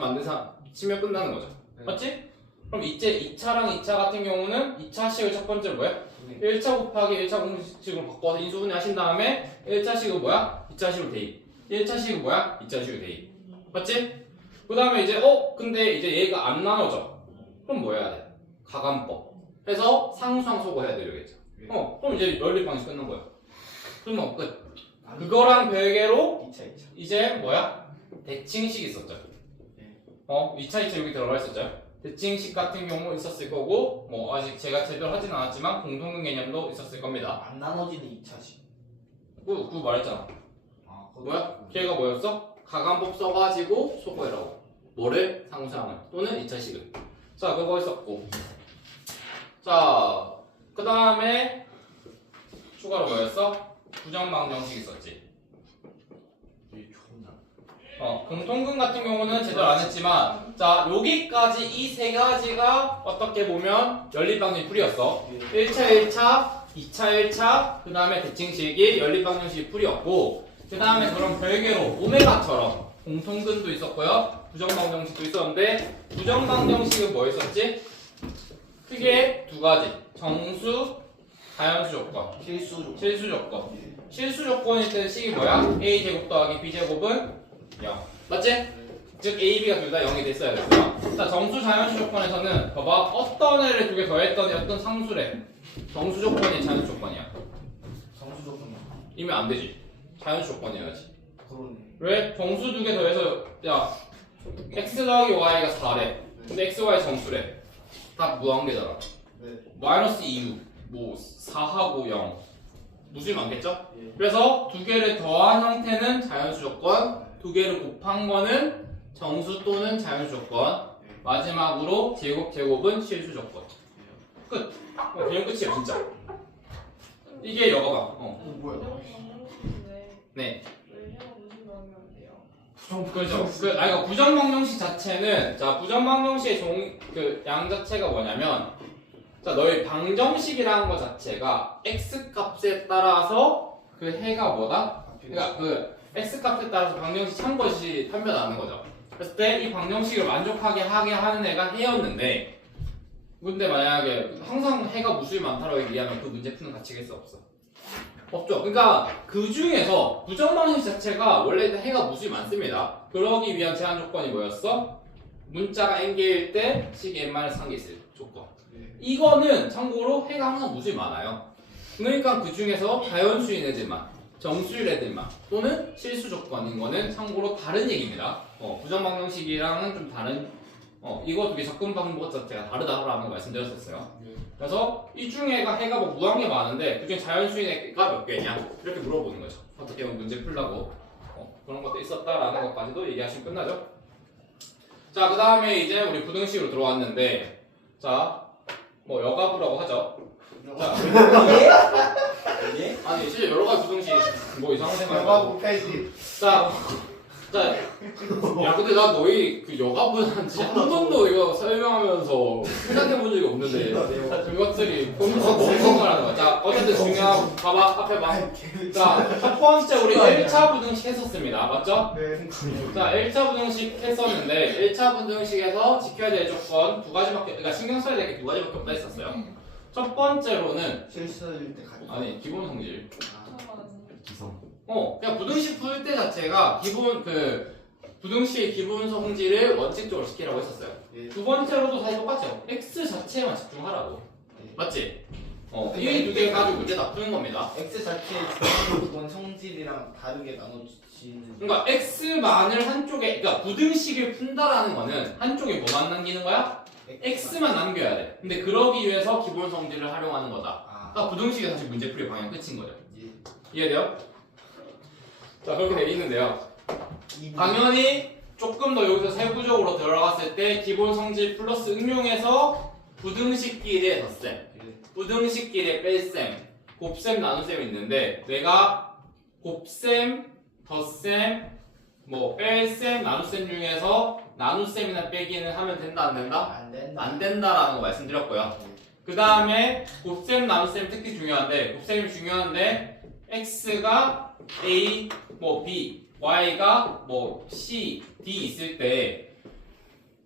치면 끝나는 거죠. 네. 맞지? 그럼 이제 2차랑 2차 같은 경우는 2차식을 첫 번째로 뭐야? 네. 1차 곱하기 1차 공식으로 바꿔서 인수분해 하신 다음에 1차식은 뭐야? 2차식으로 대입. 1차식은 뭐야? 2차식으로 대입. 맞지? 그 다음에 이제 근데 이제 얘가 안 나눠져. 그럼 뭐 해야 돼? 가감법. 해서 상수항소고 해야 되겠죠. 네. 그럼 이제 연립 방식 끝난 거야. 그러면 끝. 그거랑 별개로 2차. 이제 뭐야? 대칭식 있었죠. 네. 2차 여기 들어가 있었죠. 대칭식 같은 경우 있었을 거고, 뭐 아직 제가 제대로 하진 않았지만 공통된 개념도 있었을 겁니다. 안 나눠지는 2차식. 그거 말했잖아. 그것도 뭐야? 있고. 걔가 뭐였어? 가감법 써가지고 소거해라고. 뭐를? 상수항을 또는 2차식을. 자, 그거 있었고. 자, 그 다음에 추가로 뭐였어? 부정방정식 있었지. 이게 존나. 공통근 같은 경우는 제대로 안 했지만, 자, 여기까지 이 3가지가 어떻게 보면 연립방정식 풀이었어. 1차, 2차, 1차, 그 다음에 대칭식이 연립방정식 풀이었고, 그 다음에 그럼 별개로 오메가처럼 공통근도 있었고요, 부정방정식도 있었는데, 부정방정식은 뭐 있었지? 크게 2가지. 정수, 자연수 조건, 실수 조건. 예. 실수 조건일 때는 식이 뭐야? a 제곱 더하기 b 제곱은 0. 맞지? 즉 a, b가 둘 다 0이 됐어야 됐어요. 자, 정수 자연수 조건에서는 봐봐, 어떤 애를 2개 더했더니 어떤 상수래. 정수 조건이 자연수 조건이야. 정수 조건이. 이면 안 되지. 자연수 조건이어야지. 그러네. 왜? 정수 2개 더해서 야 x 더하기 y가 4래. 근데 x, y 정수래. 다 무한계잖아. 네. 마이너스 2, 뭐 4하고 0. 무수히 많겠죠? 예. 그래서 2개를 더한 형태는 자연수 조건, 2개를 곱한 거는 정수 또는 자연수 조건, 마지막으로 제곱은 실수 조건. 끝. 그냥 끝이야 진짜. 이게 여가방. 뭐야? 방정식인데 네. 왜 제가 무슨 마음이 안 돼요? 그렇죠. 그러니까 부정방정식 자체는 자 부정방정식의 그 양 자체가 뭐냐면 자 너희 방정식이라는 것 자체가 x 값에 따라서 그 해가 뭐다? 그러니까 그 x 값에 따라서 방정식 참것이 판별하는 거죠. 그랬을 때 이 방정식을 만족하게 하게 하는 애가 해였는데 근데 만약에 항상 해가 무수히 많다고 얘기하면 그 문제 푸는 가치가 있어 없어? 없죠. 그러니까 그 중에서 부정방정식 자체가 원래 해가 무수히 많습니다. 그러기 위한 제한 조건이 뭐였어? 문자가 n개일 때 식이 n-1개 있을 조건. 이거는 참고로 해가 항상 무수히 많아요. 그러니까 그 중에서 자연수인 애들만, 정수일 애들만 또는 실수 조건인 거는 참고로 다른 얘기입니다. 부정방정식이랑은 좀 다른 이거 두 개 접근 방법 자체가 다르다라는 거 말씀드렸었어요. 그래서 이 중에가 해가 뭐 무한 게 많은데 그중에 자연수인 애가 몇 개냐 이렇게 물어보는 거죠. 어떻게 보면 문제 풀라고 그런 것도 있었다라는 것까지도 얘기하시면 끝나죠. 자, 그 다음에 이제 우리 부등식으로 들어왔는데 자, 뭐 여가부라고 하죠. 자, 아니 실제 여러 가지 부등식 뭐 이상한 생각. 여가부 페이지. 자, 야 근데 나 너희 그 여가부한테 한 번도 이거 설명하면서 생각해본 적이 없는데 그것들이 보면서 너무 생각하는 거야. 자, 어쨌든 중요한 봐봐 앞에 봐. 자, 첫 번째 우리 1차 부등식 했었습니다. 맞죠? 네. 자, 1차 부등식 했었는데 1차 부등식에서 지켜야 될 조건 두 가지밖에 그러니까 신경 써야 될 게 두 가지밖에 없다 했었어요. 첫 번째로는 실수일 때 가져. 아니 기본 성질. 기성. 그냥 부등식 풀 때 자체가 기본 부등식의 기본 성질을 원칙적으로 시키라고 했었어요. 예. 두 번째로도 사실 똑같죠. x 자체에만 집중하라고. 예. 맞지? 이 두 개 가지고 문제 다 푸는 겁니다. X 자체의 기본 성질이랑 다르게 나눠지는. 그러니까 x만을 한쪽에, 그러니까 부등식을 푼다라는 거는 한쪽에 뭐만 남기는 거야? x만 남겨야 돼. 근데 그러기 위해서 기본 성질을 활용하는 거다. 그러니까 부등식의 사실 문제풀이 방향 끝인 거죠. 예. 이해돼요? 자, 그렇게 돼 있는데요. 이 당연히 조금 더 여기서 세부적으로 들어갔을 때 기본 성질 플러스 응용해서 부등식끼리의 덧셈, 부등식끼리의 뺄셈, 곱셈, 나눗셈이 있는데 내가 곱셈, 덧셈, 뭐 뺄셈, 나눗셈 중에서 나눗셈이나 빼기는 하면 된다 안 된다? 안 된다. 안 된다라는 거 말씀드렸고요. 그 다음에 곱셈, 나눗셈 특히 중요한데 곱셈이 중요한데 x가 a, 뭐 b, y가 뭐 c, d 있을 때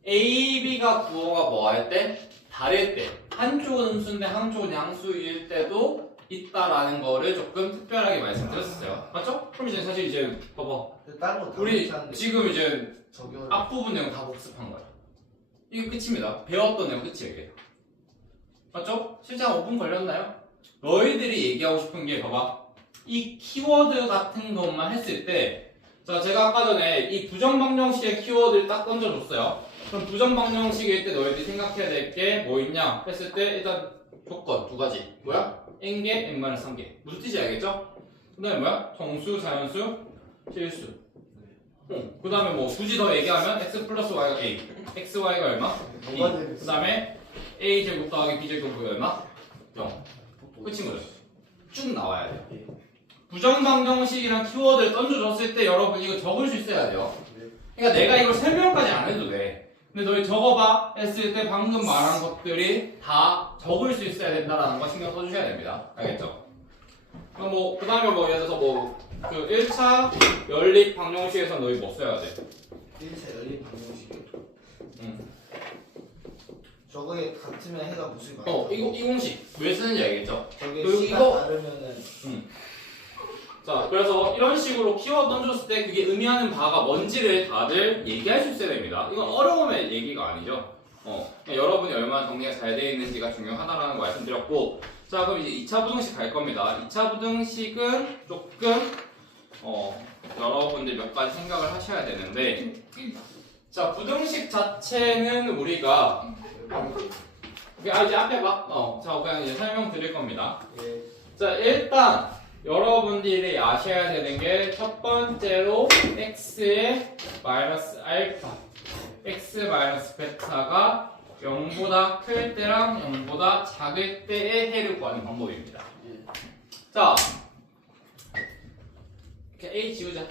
a, b가 구호가 뭐 할 때? 다를 때 한쪽은 음수인데 한쪽은 양수일 때도 있다라는 거를 조금 특별하게 말씀드렸어요. 맞죠? 그럼 이제 사실 이제 봐봐 다른 거 우리 지금 이제 저기 앞부분 내용 다 복습한 거야. 이게 끝입니다. 배웠던 내용 끝이에요 이게. 맞죠? 실제 한 5분 걸렸나요? 너희들이 얘기하고 싶은 게 봐봐 이 키워드 같은 것만 했을 때 자, 제가 아까 전에 이 부정방정식의 키워드를 딱 던져줬어요. 그럼 부정방정식일 때 너희들이 생각해야 될 게 뭐 있냐 했을 때 일단 조건 두 가지 뭐야? n개, n-3개 무슨 뜻인지 알겠죠? 그 다음에 뭐야? 정수, 자연수, 실수 그 다음에 뭐 굳이 더 얘기하면 x 플러스 y가 a x, y가 얼마? 2 그 다음에 a 제곱 더하기 b 제곱이 얼마? 0 끝인 거죠. 쭉 나와야 돼요. 부정방정식이랑 키워드를 던져줬을 때 여러분 이거 적을 수 있어야 돼요. 그러니까 내가 이걸 설명까지 안 해도 돼. 근데 너희 적어봐 했을 때 방금 말한 것들이 다 적을 수 있어야 된다라는 거 신경 써주셔야 됩니다. 알겠죠? 그럼 뭐 그 다음에 뭐 예를 들어서 뭐 그 1차 연립 방정식에서 너희 뭐 써야 돼? 1차 연립 방정식. 저거에 같으면 해가 무슨 말이야? 이 공식 왜 쓰는지 알겠죠? 저게 그리고 C가 이거- 다르면은 자, 그래서 이런 식으로 키워드 던졌을 때 그게 의미하는 바가 뭔지를 다들 얘기할 수 있어야 됩니다. 이건 어려움의 얘기가 아니죠. 그냥 여러분이 얼마나 정리가 잘 되어 있는지가 중요하다라는 거 말씀드렸고, 자, 그럼 이제 2차 부등식 갈 겁니다. 2차 부등식은 조금 여러분들 몇 가지 생각을 하셔야 되는데, 자, 부등식 자체는 우리가 이제 앞에 봐. 자, 그냥 이제 설명드릴 겁니다. 예. 자, 일단 여러분들이 아셔야 되는 게 첫 번째로 x의 마이너스 알파 x 마이너스 베타가 0보다 클 때랑 0보다 작을 때의 해를 구하는 방법입니다. 자, 이렇게 a 지우자.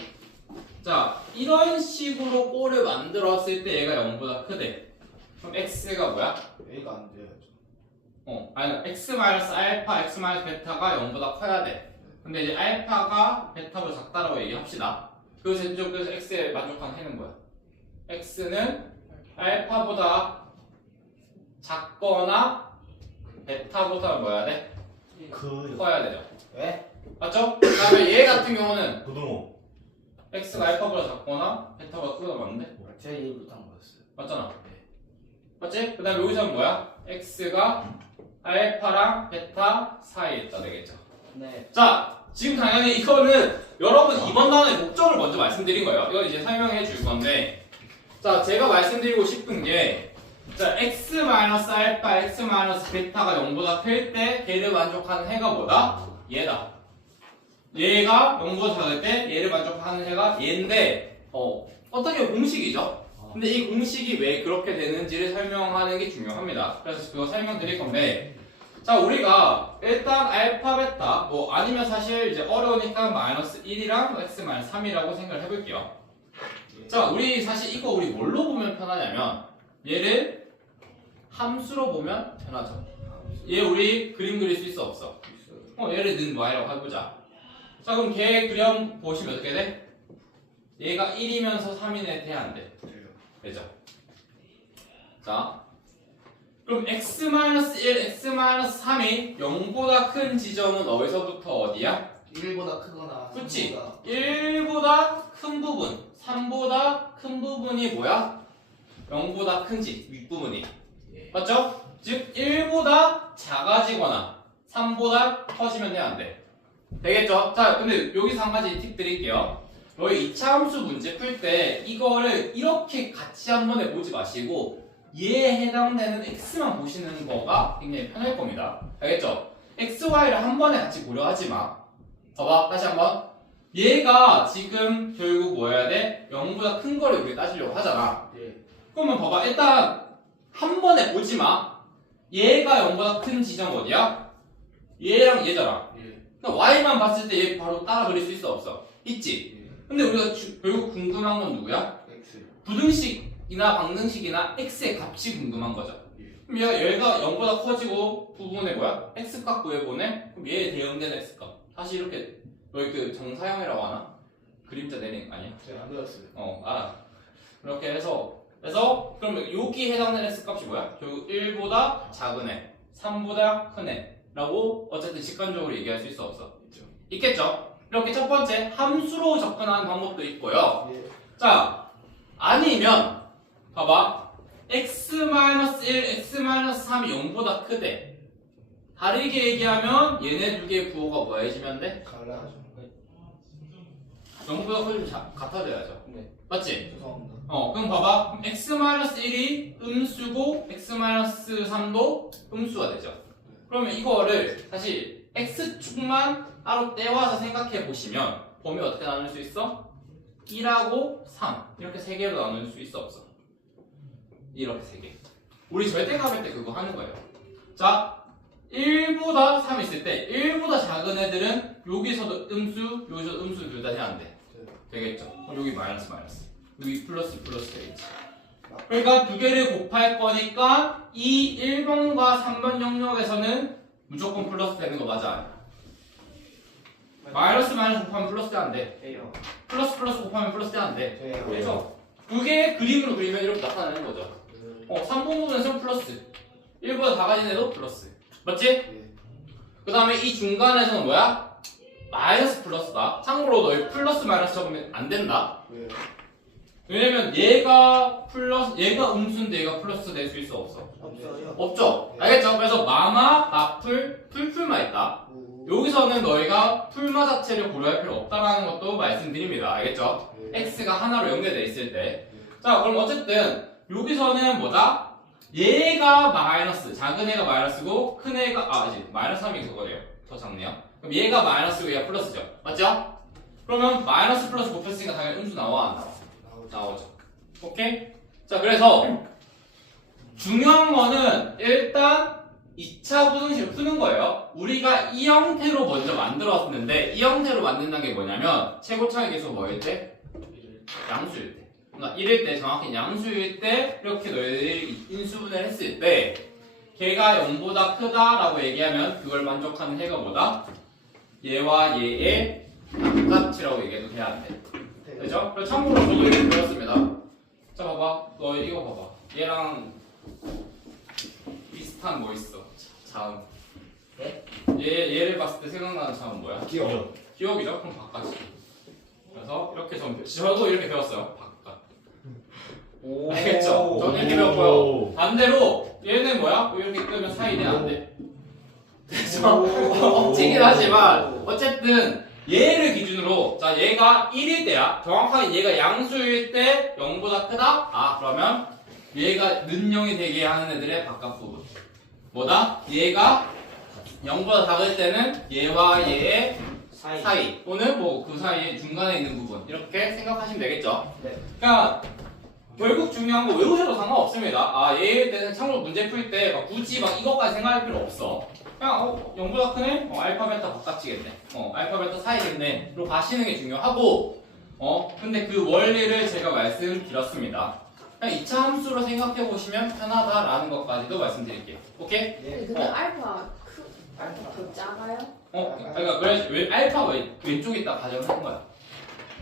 자, 이런 식으로 꼴을 만들었을 때 얘가 0보다 크대. 그럼 x가 뭐야? A가 안 돼요. 아니 x 마이너스 알파, x 마이너스 베타가 0보다 커야 돼. 근데 이제 알파가 베타보다 작다라고 얘기합시다. 그래서 이쪽에서 x에 만족한 해는 뭐야? x는 알파보다 작거나 베타보다 뭐야 돼? 커야 되죠. 왜? 맞죠? 그 다음에 얘 같은 경우는 고등어. x가 알파보다 작거나 베타보다 크거나 맞는데? 제가 얘기부터 한 거였어요. 맞잖아. 맞지? 그 다음에 여기서는 뭐야? x가 알파랑 베타 사이에 있다 되겠죠. 네. 자, 지금 당연히 이거는 여러분 이번 단원의 목적을 먼저 말씀드린 거예요. 이거 이제 설명해 줄 건데, 자, 제가 말씀드리고 싶은 게, 자, x 마이너스 알파, x 마이너스 베타가 0보다 클 때 걔를 만족하는 해가 뭐다? 얘다. 얘가 0보다 작을 때 얘를 만족하는 해가 얘인데, 어떻게 공식이죠? 근데 이 공식이 왜 그렇게 되는지를 설명하는 게 중요합니다. 그래서 그거 설명드릴 건데, 자, 우리가 일단 알파, 베타, 아니면 사실 이제 어려우니까 마이너스 1이랑 x 마이너스 3이라고 생각을 해볼게요. 자, 우리 사실 이거 우리 뭘로 보면 편하냐면, 얘를 함수로 보면 편하죠. 얘 우리 그림 그릴 수 있어, 없어? 얘를 는 y라고 해보자. 자, 그럼 걔 그림 보시면 어떻게 돼? 얘가 1이면서 3이네 돼야 안 돼? 되죠. 자, 그럼 x-1, x-3이 0보다 큰 지점은 어디서부터 어디야? 1보다 크거나. 그치? 3보다 1보다 큰 부분, 3보다 큰 부분이 뭐야? 0보다 큰지, 윗부분이. 맞죠? 즉 1보다 작아지거나 3보다 커지면 돼야 안 돼. 되겠죠? 자, 근데 여기서 한 가지 팁 드릴게요. 너희 2차 함수 문제 풀 때 이거를 이렇게 같이 한 번에 보지 마시고 얘에 해당되는 x만 보시는 거가 굉장히 편할 겁니다. 알겠죠? x, y를 한 번에 같이 보려 하지 마. 봐봐, 다시 한번. 얘가 지금 결국 뭐 해야 돼? 0보다 큰 거를 우리 따지려고 하잖아. 예. 그러면 봐봐, 일단 한 번에 보지 마. 얘가 0보다 큰 지점 어디야? 얘랑 얘잖아. 예. 그러니까 y만 봤을 때 얘 바로 따라 그릴 수 있어, 없어? 있지? 근데 우리가 결국 궁금한 건 누구야? X. 부등식이나 방등식이나 x의 값이 궁금한 거죠. 그럼 얘가 0보다 커지고 부분에 뭐야? x값 구해보네? 그럼 얘에 대응되는 x값. 다시 이렇게 너희 그 정사형이라고 하나? 그림자 내린 거 아니야? 제가 안 배웠어요. 알아. 이렇게 해서 그러면 여기 해당되는 x값이 뭐야? 결국 1보다 작은 애, 3보다 큰 애라고 어쨌든 직관적으로 얘기할 수 있어, 없어? 있죠. 있겠죠? 이렇게 첫 번째 함수로 접근하는 방법도 있고요. 예. 자, 아니면 봐봐, x-1, x-3이 0보다 크대. 다르게 얘기하면 얘네 두 개의 부호가 뭐 해지면 돼? 갈라하죠. 0보다 커지면 같아져야죠. 네. 맞지? 죄송합니다. 그럼 봐봐, 그럼 x-1이 음수고 x-3도 음수가 되죠. 그러면 이거를 다시 x축만 따로 떼와서 생각해 보시면 범위 어떻게 나눌 수 있어? 1하고 3 이렇게 세 개로 나눌 수 있어, 없어? 이렇게 세 개. 우리 절대값일 때 그거 하는 거예요. 자, 1보다 3 있을 때 1보다 작은 애들은 여기서도 음수, 여기서도 음수 둘 다 해야 안 돼. 되겠죠? 그럼 여기 마이너스 여기 플러스 되겠지. 그러니까 두 개를 곱할 거니까 이 1번과 3번 영역에서는 무조건 플러스 되는 거 맞아? 마이너스 곱하면 플러스 돼, 안 돼? 돼요. 플러스 곱하면 플러스 돼, 안 돼? 돼요. 그래서 두 개의 그림으로 그리면 이렇게 나타나는 거죠. 3번 부분에서는 플러스, 1보다 작아진 애도 플러스. 맞지? 예. 그 다음에 이 중간에서는 뭐야? 마이너스 플러스다. 참고로 너희 플러스 마이너스 적으면 안 된다. 왜? 왜냐면 얘가 음수인데 얘가 플러스 될 수 있어, 없어? 없어요. 없죠? 알겠죠? 그래서 마마, 마풀, 풀풀만 있다. 여기서는 너희가 풀마 자체를 고려할 필요 없다라는 것도 말씀드립니다. 알겠죠? x가 하나로 연결되어 있을 때. 자, 그럼 어쨌든 여기서는 뭐다? 얘가 마이너스, 작은 애가 마이너스고 큰 애가 이제 마이너스 3이 그거네요. 더 작네요. 그럼 얘가 마이너스고 얘가 플러스죠. 맞죠? 그러면 마이너스 플러스 곱했으니까 당연히 음수 나와, 안 나와? 나오죠. 오케이? 자, 그래서 중요한 거는 일단 2차 부등식을 푸는 거예요. 우리가 이 형태로 먼저 만들었는데 이 형태로 만든다는 게 뭐냐면 최고차의 계수가 뭐였지? 양수일 때. 그러니까 1일 때 정확히 양수일 때 이렇게 너희들이 인수분해를 했을 때 걔가 0보다 크다라고 얘기하면 그걸 만족하는 해가 뭐다? 얘와 얘의 바깥이라고 얘기해도 돼야 안 돼. 그죠? 그래서 참고로 저도 이렇게 배웠습니다. 자 봐봐, 너 이거 봐봐. 얘랑 비슷한 뭐 있어? 자음. 네? 얘를 봤을 때 생각나는 자음 뭐야? 기억. 기억이죠? 그럼 바깥이. 그래서 이렇게 저도 이렇게 배웠어요. 바깥. 오. 알겠죠? 저는 이렇게 배웠고요. 반대로 얘는 뭐야? 이렇게 끄면 사이는 안 돼. 그래서 억지긴 하지만 어쨌든 얘를 기준으로 자 얘가 1일 때야. 정확하게 얘가 양수일 때 0보다 크다? 아 그러면 얘가 는영이 되게 하는 애들의 바깥 부분 뭐다? 얘가 0보다 작을 때는 얘와 얘의 사이 또는 뭐 그 사이에 중간에 있는 부분 이렇게 생각하시면 되겠죠? 네. 그러니까 결국 중요한 거 외우셔도 상관없습니다. 아 얘일 때는 참고로 문제 풀 때 굳이 막 이것까지 생각할 필요 없어. 그냥 0보다 크네? 알파 베타 바깥이겠네. 알파 베타 사이겠네. 로 가시는 게 중요하고 근데 그 원리를 제가 말씀드렸습니다. 그냥 2차 함수로 생각해 보시면 편하다라는 것까지도 말씀드릴게요. 오케이? 예. 근데 알파 더 작아요? 그러니까 그래 알파 왼쪽에 딱 가정하는 거야.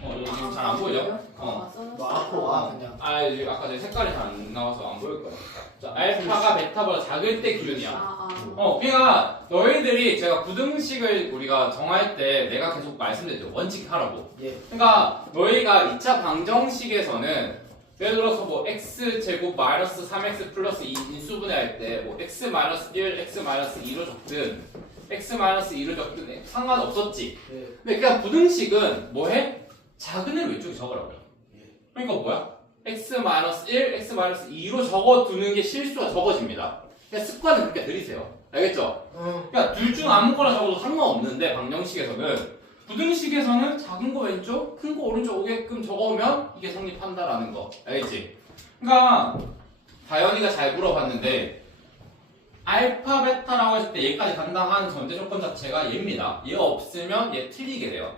이거 지금 잘 안 보이죠? 너 앞으로 와 그냥. 지금 아까 제 색깔이 잘 안 나와서 안 보일 거야. 자, 알파가 베타보다 작을 때 기준이야. 그러니까 너희들이 제가 부등식을 우리가 정할 때 내가 계속 말씀드렸죠. 원칙 하라고. 예. 그러니까 너희가 2차 방정식에서는 예를 들어서 뭐 x제곱 마이너스 3x 플러스 2 인수분해할 때 뭐 x 마이너스 1, x 마이너스 2로 적든 x 마이너스 2로 적든 상관없었지. 예. 근데 그냥 부등식은 뭐해? 작은 애를 왼쪽에 적으라고요. 예. 그러니까 뭐야? x 마이너스 1, x 마이너스 2로 적어두는 게 실수가 적어집니다. 그냥 습관은 그렇게 들이세요. 알겠죠? 그러니까 둘 중 아무거나 적어도 상관없는데 방정식에서는 부등식에서는 작은 거 왼쪽, 큰 거 오른쪽 오게끔 적어오면 이게 성립한다라는 거. 알겠지? 그러니까 다현이가 잘 물어봤는데 알파 베타라고 했을 때 얘까지 간다 하는 전제 조건 자체가 얘입니다. 얘 없으면 얘 틀리게 돼요.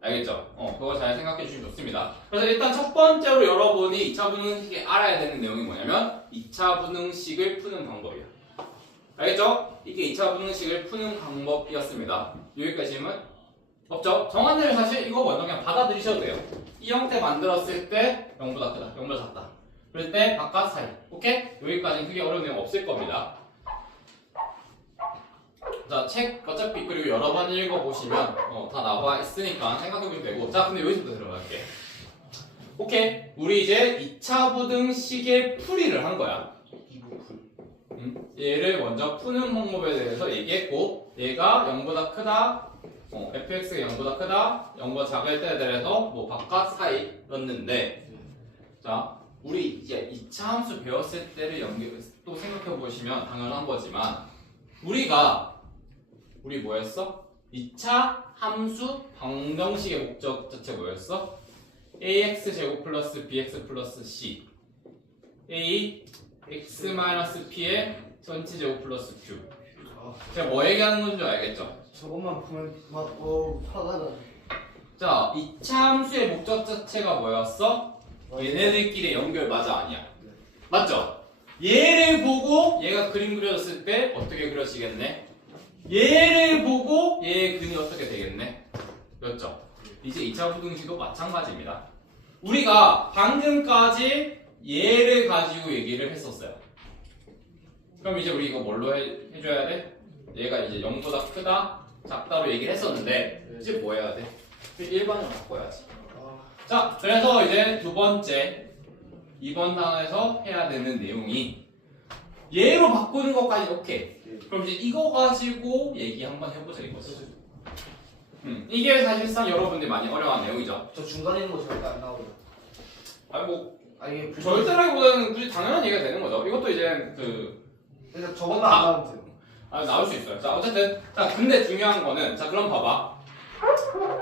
알겠죠? 그거 잘 생각해 주시면 좋습니다. 그래서 일단 첫 번째로 여러분이 2차 분응식에 알아야 되는 내용이 뭐냐면 2차 분응식을 푸는 방법이야. 알겠죠? 이게 2차 분응식을 푸는 방법이었습니다. 여기까지는 없죠? 정한되면 사실 이거 먼저 그냥 받아들이셔도 돼요. 이 형태 만들었을 때 0보다 크다, 0보다 작다. 그럴 때 바깥 사이. 오케이? 여기까지는 크게 어려운 내용 없을 겁니다. 자, 책 어차피 그리고 여러 번 읽어보시면 다 나와 있으니까 생각해보시면 되고. 자, 근데 여기서부터 들어갈게. 오케이, 우리 이제 2차 부등식의 풀이를 한 거야. 얘를 먼저 푸는 방법에 대해서 얘기했고 얘가 0보다 크다, fx가 0보다 크다, 0보다 작을 때에 대해서 뭐 바깥 사이였는데 자, 우리 이제 2차 함수 배웠을 때를 또 생각해보시면 당연한 거지만 우리 뭐였어? 2차 함수 방정식의 목적 자체 뭐였어? ax제곱 플러스 bx 플러스 c a x-p의 전체 제곱 플러스 q. 제가 뭐 얘기하는 건지 알겠죠? 저것만 보면 막 화가 나. 자, 2차 함수의 목적 자체가 뭐였어? 얘네들끼리 연결 맞아 아니야? 맞죠? 얘를 보고 얘가 그림 그려졌을 때 어떻게 그려지겠네? 얘를 보고 얘의 근이 어떻게 되겠네? 였죠? 이제 2차 부등식도 마찬가지입니다. 우리가 방금까지 얘를 가지고 얘기를 했었어요. 그럼 이제 우리 이거 뭘로 해줘야 돼? 얘가 이제 0보다 크다, 작다로 얘기를 했었는데 이제 뭐 해야 돼? 일반으로 바꿔야지. 자, 그래서 이제 두 번째 2번 단원에서 해야 되는 내용이 얘로 바꾸는 것까지 오케이. 그럼 이제 이거 가지고 얘기 한번 해보자 이거지. 이게 사실상 여러분들이 많이 어려워하는 내용이죠. 저 중간에 있는 거 절대 안 나오죠. 아니 뭐 아니 절대라기보다는 굳이 당연한 얘기가 되는 거죠. 이것도 이제 그러니까 저것만 안 나오면 돼요. 나올 수 있어요. 자, 어쨌든 자, 근데 중요한 거는 자, 그럼 봐봐.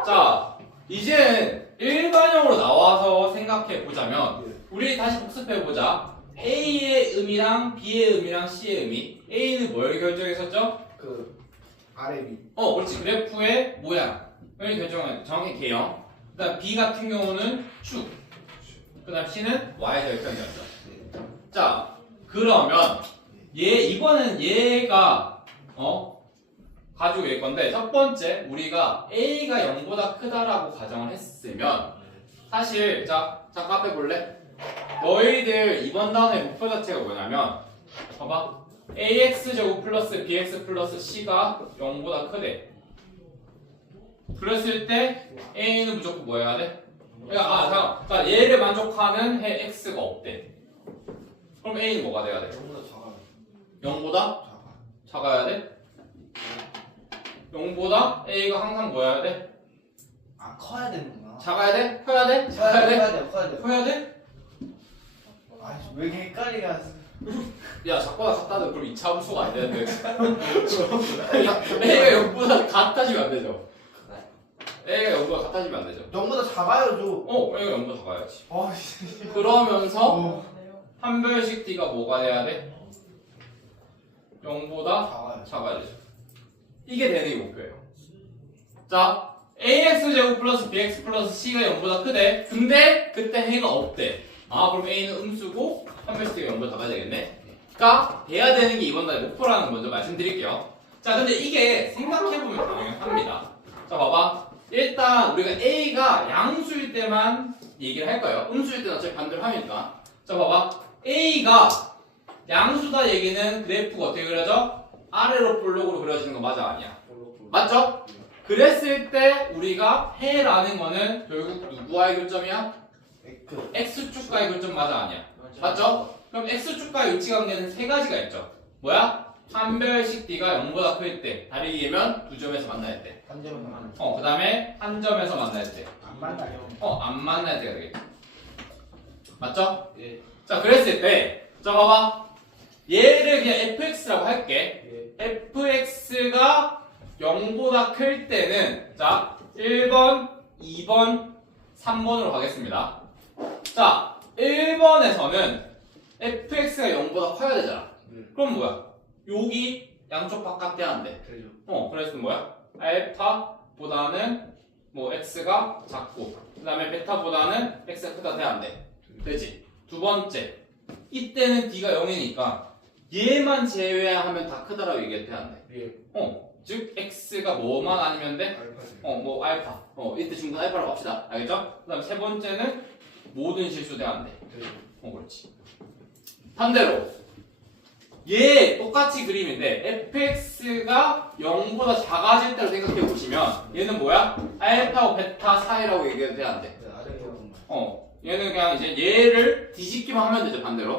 자, 이제 일반형으로 나와서 생각해 보자면 우리 다시 복습해 보자. A의 의미랑 B의 의미랑 C의 의미. A는 뭘 결정했었죠? 그 아래 위. 그렇지. 그래프의 모양을 결정한 정확히 개형. 그다음 B 같은 경우는 축. 그 다음 C는 Y제곱 평이었죠. 자, 그러면 이번엔 얘가 가지고 있을 건데 첫 번째 우리가 A가 0보다 크다라고 가정을 했으면 사실 잠깐 앞에 볼래? 너희들 이번 단원의 목표 자체가 뭐냐면 봐봐 AX제곱 플러스 BX 플러스 C가 0보다 크대. 그랬을 때 A는 무조건 뭐 해야 돼? 그러니까 얘를 만족하는 해 X가 없대. 그럼 A는 뭐가 돼야 돼? 0보다 작아요. 0보다 작아. 작아야 돼? 0보다 A가 항상 뭐여야 돼? 아 커야 되는구나. 작아야 돼? 커야 돼? 커야 작아야 돼. 돼? 커야 돼. 커야 돼. 커야 돼? 아이씨 왜 이렇게 헷갈리게 하지? 야 작보다 같다도 그럼 2차 함수가 안 되는데 A가 0보다 같아지면 안 되죠. A가 0보다 같아지면 안 되죠. 0보다 작아요 좀. A가 0보다 작아야지. 아이씨. 그러면서 판별식 D가 뭐가 돼야 돼? 0보다 작아요. 작아야 되죠. 이게 되는 게 목표예요. 자, AX제곱 플러스 BX 플러스 C가 0보다 크대. 근데 그때 해가 없대. 아, 그럼 A는 음수고 판별식 D가 0보다 작아야 되겠네. 그러니까 돼야 되는 게 이번 달의 목표라는 거 먼저 말씀드릴게요. 자, 근데 이게 생각해보면 당연합니다. 자, 봐봐. 일단 우리가 A가 양수일 때만 얘기를 할 거예요. 음수일 때는 어차피 반대로 하니까. 자, 봐봐. A가 양수다 얘기는 그래프가 어떻게 그려져? 아래로 볼록으로 그려지는 거 맞아 아니야? 맞죠? 그랬을 때 우리가 해라는 거는 결국 누구와의 교점이야? X축과의 교점 맞아 아니야? 맞죠? 그럼 X축과의 위치 관계는 세 가지가 있죠. 뭐야? 판별식 D가 0보다 클 때, 다르게 얘기하면 두 점에서 만날 때. 한 점은 안 그 다음에 한 점에서 만날 때. 만나요. 안 만날 때가 되겠다. 맞죠? 예. 자, 그랬을 때, 자, 봐봐. 얘를 그냥 fx라고 할게. fx가 0보다 클 때는, 자, 1번, 2번, 3번으로 가겠습니다. 자, 1번에서는 fx가 0보다 커야 되잖아. 그럼 뭐야? 여기 양쪽 바깥 돼야 안 돼. 되죠. 그래서 뭐야? 알파보다는 뭐 x가 작고 그 다음에 베타보다는 x가 크다 돼야 안 돼. 되지? 두 번째 이때는 d가 0이니까 얘만 제외하면 다 크다라고 얘기해도 안 돼. 예. 즉 x가 뭐만 아니면 돼? 알파지. 뭐 알파. 이때 중분 알파라고 합시다. 알겠죠? 그 다음 세 번째는 모든 실수 돼야 안 돼. 되죠. 그렇지. 반대로 얘 똑같이 그림인데 fx가 0보다 작아질 때로 생각해 보시면 얘는 뭐야? 알파고 베타 사이라고 얘기해도 돼 안 돼? 네, 아래 경우만. 얘는 그냥 이제 얘를 뒤집기만 하면 되죠. 반대로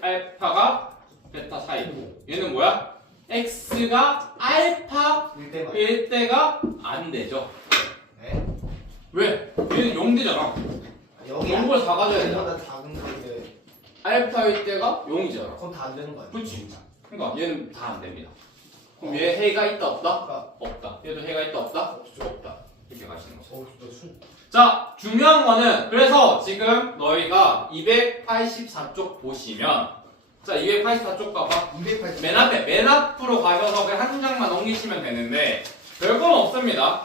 알파가 베타 사이고 얘는 뭐야? x가 알파 1대만. 1 때가 안 되죠. 네? 왜? 얘는 0 되잖아. 여기 0보다 작아져야 되잖아. 보다 작은 건데 알파일 때가 0이잖아. 그건 다 안 되는 거 아니야? 그렇지. 그러니까 얘는 다 안 됩니다. 그럼 얘 해가 있다 없다? 아까 없다. 얘도 해가 있다 없다? 없다. 이렇게 가시는 거죠. 진짜 순. 자, 중요한 거는 그래서 지금 너희가 284쪽 보시면 자, 284쪽 봐봐. 280. 맨 앞으로 가셔서 그냥 한 장만 넘기시면 되는데 별건 없습니다.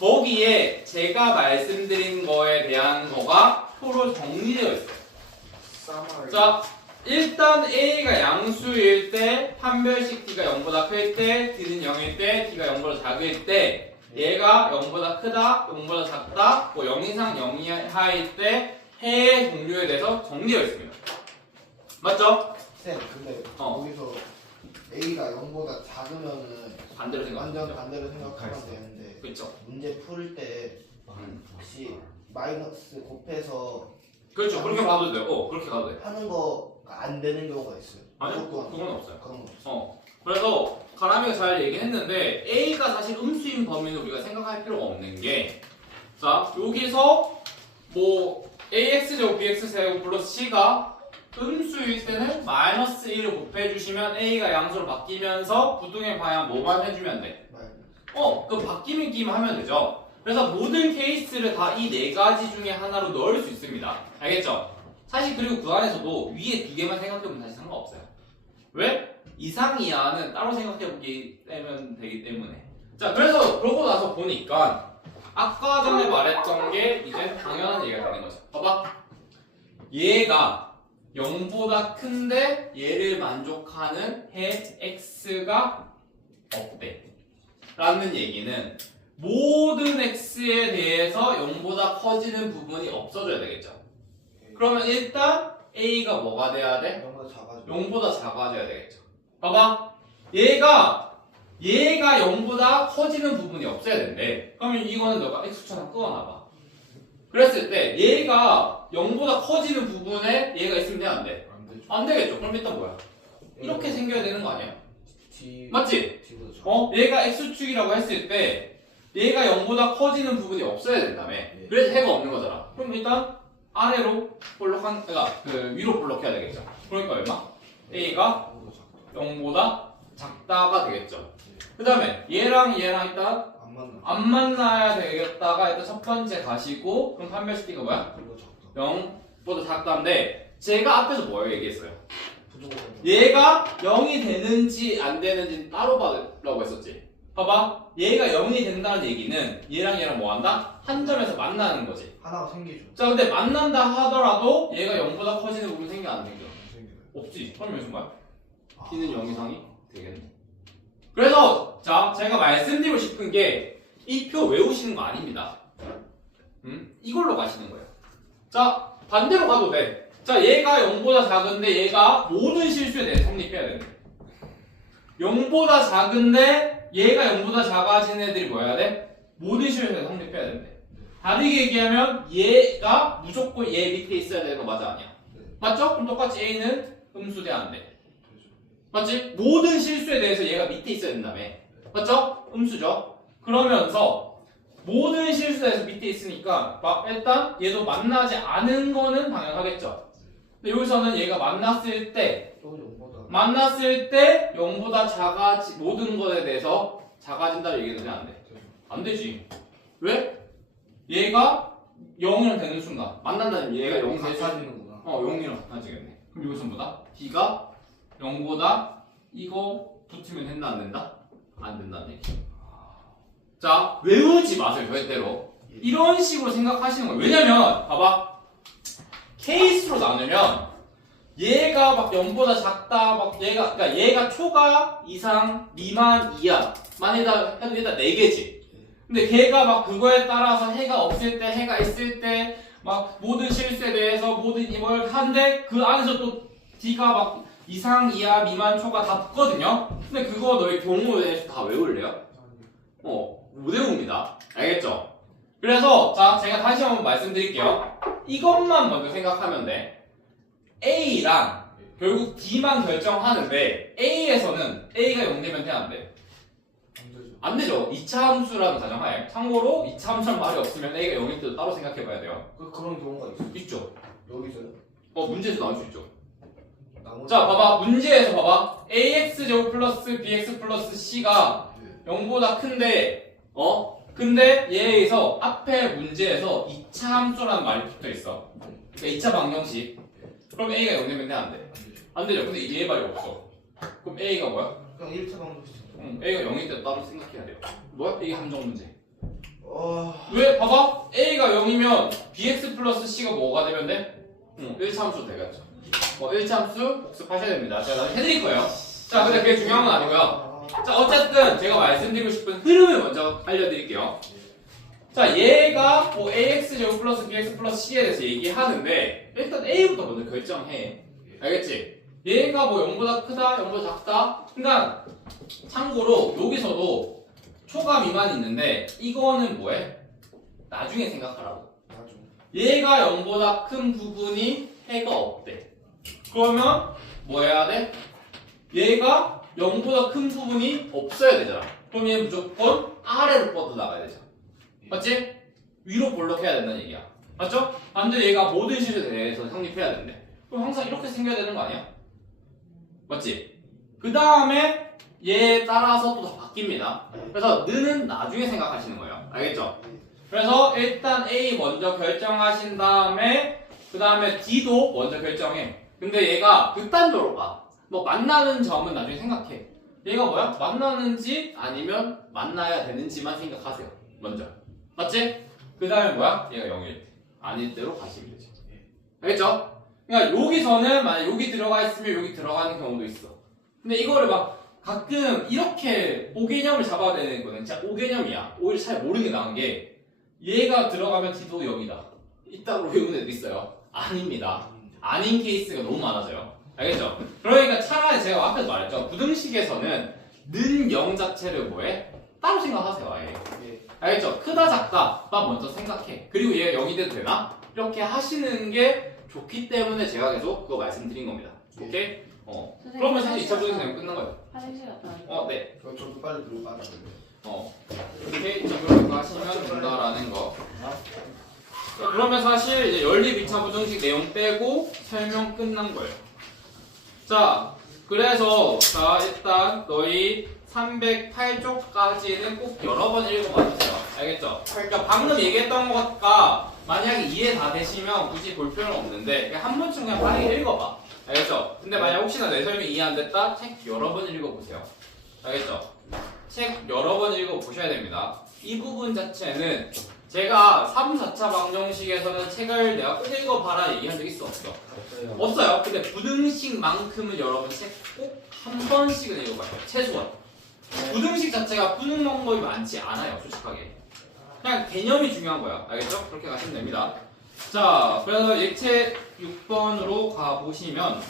거기에 제가 말씀드린 거에 대한 거가 표로 정리되어 있어요. 자, 일단 A가 양수일 때 판별식 D가 0보다 클 때 D는 0일 때 D가 0보다 작을 때 얘가 0보다 크다, 0보다 작다, 뭐 0 이상 0 이하일 때 해의 종류에 대해서 정리되어 있습니다. 맞죠? 쌤 근데 어. 여기서 A가 0보다 작으면은 반대로 생각하면 완전 반대로 생각하면 되는데 그렇죠. 문제 풀 때 혹시 마이너스 곱해서 그렇죠. 그렇게 가도 돼요. 그렇게 가도 돼요. 하는 거가 안 되는 경우가 있어요. 아니요, 무조건 그건 없어요. 그런 거 없어. 그래서 가람이가 잘 얘기했는데 A가 사실 음수인 범위는 우리가 생각할 필요가 없는 게 자, 여기서 뭐 AX제곱 BX제곱 플러스 C가 음수일 때는 마이너스 1을 곱해주시면 A가 양수로 바뀌면서 부등의 방향 뭐만 해주면 돼? 그럼 바뀌면 끼면 하면 되죠. 그래서 모든 케이스를 다 이 네 가지 중에 하나로 넣을 수 있습니다. 알겠죠? 사실 그리고 그 안에서도 위에 두 개만 생각해보면 사실 상관없어요. 왜? 이상 이하는 따로 생각해보기 되면 되기 때문에. 자, 그래서 그러고 나서 보니까 아까 전에 말했던 게 이제 당연한 얘기가 되는 거죠. 봐봐. 얘가 0보다 큰데 얘를 만족하는 해 x가 없대 라는 얘기는 모든 x에 대해서 0보다 커지는 부분이 없어져야 되겠죠. 그러면 일단 a가 뭐가 돼야 돼? 0보다 작아져야 되겠죠. 봐봐. 얘가 0보다 커지는 부분이 없어야 된대. 그러면 이거는 너가 x축처럼 끄어놔봐. 그랬을 때 얘가 0보다 커지는 부분에 얘가 있으면 돼? 안 돼? 안 되죠. 안 되겠죠. 그럼 일단 뭐야? 이렇게 생겨야 되는 거 아니야? D 맞지? D보다 작아. 얘가 x축이라고 했을 때 얘가 0보다 커지는 부분이 없어야 된다며. 예. 그래서 해가 없는 거잖아. 그럼 일단 아래로 볼록한, 그러니까 그 위로 볼록해야 되겠죠. 그러니까 얼마? a가 0보다 작다가 되겠죠. 그 다음에 얘랑 일단 안 맞나? 안 만나야 되겠다가 일단 첫 번째 가시고, 그럼 판별식 D가 뭐야? 이거 작다. 0보다 작다인데 제가 앞에서 뭐 얘기했어요? 부족한. 얘가 0이 되는지 안 되는지 따로 받으라고 했었지. 봐봐. 얘가 0이 된다는 얘기는 얘랑 뭐 한다? 한 점에서 만나는 거지. 하나가 생기죠. 자, 근데 만난다 하더라도 얘가 0보다 커지는 부분 생겨 안 생겨? 생기네. 없지. 그럼 무슨 말이야? 아. D는 0 이상이 되겠네. 그래서 자, 제가 말씀드리고 싶은 게 이 표 외우시는 거 아닙니다. 이걸로 가시는 거예요. 자, 반대로 가도 돼. 자, 얘가 0보다 작은데 얘가 모든 실수에 대해 성립해야 되는데 0보다 작은데 얘가 0보다 작아진 애들이 뭐 해야 돼? 모든 실수에 대해 성립해야 되는데 다르게 얘기하면 얘가 무조건 얘 밑에 있어야 되는 거 맞아 아니야? 네. 맞죠? 그럼 똑같이 A는 음수 돼 안 돼? 되죠. 맞지? 모든 실수에 대해서 얘가 밑에 있어야 된다며. 맞죠? 음수죠? 그러면서 모든 실수에 대해서 밑에 있으니까 일단 얘도 만나지 않은 거는 당연하겠죠. 근데 여기서는 얘가 만났을 때 또 0보다. 0보다 작아지 모든 것에 대해서 작아진다는 얘기는 안 돼. 되죠. 안 되지. 왜? 얘가 0이랑 되는 순간 만난다는 얘가 0이 될 수. 같아지는구나. 0이랑 같아지겠네. 그럼 여기서 뭐다? D가 0보다 이거 붙으면 된다 안 된다? 안 된다는 얘기. 자, 외우지 마세요 절대로. 이런 식으로 생각하시는 거예요. 왜냐면 봐봐. 케이스로 나누면 얘가 막 0보다 작다 막 그러니까 얘가 초과 이상 미만 이하만 해도 일단 4개지. 근데 걔가 막 그거에 따라서 해가 없을 때 해가 있을 때 막 모든 실수에 대해서 모든 이걸 하는데 그 안에서 또 D가 막 이상 이하 미만 초과 다 붙거든요. 근데 그거 너희 경우에 대해서 다 외울래요? 못 외웁니다. 알겠죠? 그래서 자 제가 다시 한번 말씀드릴게요. 이것만 먼저 생각하면 돼. A랑 결국 D만 결정하는데 A에서는 A가 0 되면 돼 안 돼? 안 되죠. 안 되죠. 2차 함수라는 가정하에. 참고로 2차 함수란 말이 없으면 A가 0일 때도 따로 생각해봐야 돼요. 그런 경우가 있어. 있죠. 여기서요? 문제에서 나올 수 있죠. 나머지. 자 봐봐. 문제에서 봐봐. AX제곱 플러스 BX 플러스 C가 네. 0보다 큰데 근데 얘에서 앞에 문제에서 2차 함수라는 말이 붙어 있어. 그러니까 2차 방정식. 그럼 A가 0 되면 돼 안 돼? 안 되죠. 안 되죠. 근데 얘 말이 없어. 그럼 A가 뭐야? 그냥 1차 방정식. A가 0일 때 따로 생각해야 돼요. 뭐야? 이게 함정 문제. 어. 왜? 봐봐. A가 0이면 BX 플러스 C가 뭐가 되면 돼? 1차 함수 되겠죠. 1차 함수 복습하셔야 됩니다. 제가 나중에 해드릴 거예요. 자, 근데 그게 중요한 건 아니고요. 자, 어쨌든 제가 말씀드리고 싶은 흐름을 먼저 알려드릴게요. 자, 얘가 뭐 AX제곱 플러스 BX 플러스 C에 대해서 얘기하는데 일단 A부터 먼저 결정해. 알겠지? 얘가 뭐 0보다 크다, 0보다 작다. 그러니까 참고로 여기서도 초과 미만이 있는데 이거는 뭐해? 나중에 생각하라고. 나중. 얘가 0보다 큰 부분이 해가 없대. 그러면 뭐 해야 돼? 얘가 0보다 큰 부분이 없어야 되잖아. 그럼 얘는 무조건 아래로 뻗어 나가야 되잖아. 맞지? 위로 볼록해야 된다는 얘기야. 맞죠? 반대로 얘가 모든 실에 대해서 성립해야 된대. 그럼 항상 이렇게 생겨야 되는 거 아니야? 맞지? 그 다음에 얘에 따라서 또 다 바뀝니다. 그래서 는은 나중에 생각하시는 거예요. 알겠죠? 그래서 일단 A 먼저 결정하신 다음에 그 다음에 D도 먼저 결정해. 근데 얘가 극단적으로 가. 뭐 만나는 점은 나중에 생각해. 얘가 뭐야? 만나는지 아니면 만나야 되는지만 생각하세요. 먼저. 맞지? 그 다음에 뭐야? 얘가 0일 때. 아닐 때로 가시면 되지. 알겠죠? 그러니까 여기서는 만약 여기 들어가 있으면 여기 들어가는 경우도 있어. 근데 이거를 막 가끔 이렇게 오개념을 잡아야 되는 거는 진짜 오개념이야. 오히려 잘 모르는 게 나은 게 얘가 들어가면 D도 0이다. 이따로 외우는 애도 있어요. 아닙니다. 아닌 케이스가 너무 많아져요. 알겠죠? 그러니까 차라리 제가 앞에서 말했죠. 부등식에서는 는 0 자체를 뭐해? 따로 생각하세요. 아예. 알겠죠? 크다 작다 막 먼저 생각해. 그리고 얘가 0이 돼도 되나? 이렇게 하시는 게 좋기 때문에 제가 계속 그거 말씀드린 겁니다. 오케이? 그러면 사실 2차 부등식 되면 끝난 거예요. 화장실 갔다 와요. 네. 저도 빨리 들고 가자. 이렇게 2차 부등식 하시면 된다라는 거. 자, 그러면 사실 이제 연립 2차 부등식 내용 빼고 설명 끝난 거예요. 자, 그래서 자 일단 너희 308쪽까지는 꼭 여러 번 읽어봐 주세요. 알겠죠? 그러니까 방금 얘기했던 것과 만약에 이해 다 되시면 굳이 볼 필요는 없는데 그냥 한 번쯤 그냥 빠르게 읽어봐. 알겠죠? 근데 만약 혹시나 내 설명이 이해 안 됐다? 책 여러 번 읽어보세요. 알겠죠? 책 여러 번 읽어보셔야 됩니다. 이 부분 자체는 제가 3, 4차 방정식에서는 책을 내가 꼭 읽어봐라 얘기한 적 있어? 없어? 없어요. 근데 부등식만큼은 여러분 책 꼭 한 번씩은 읽어봐요. 최소한. 부등식 자체가 푸는 방법이 많지 않아요. 솔직하게. 그냥 개념이 중요한 거야. 알겠죠? 그렇게 가시면 됩니다. 자, 그래서 예체 6번으로 가보시면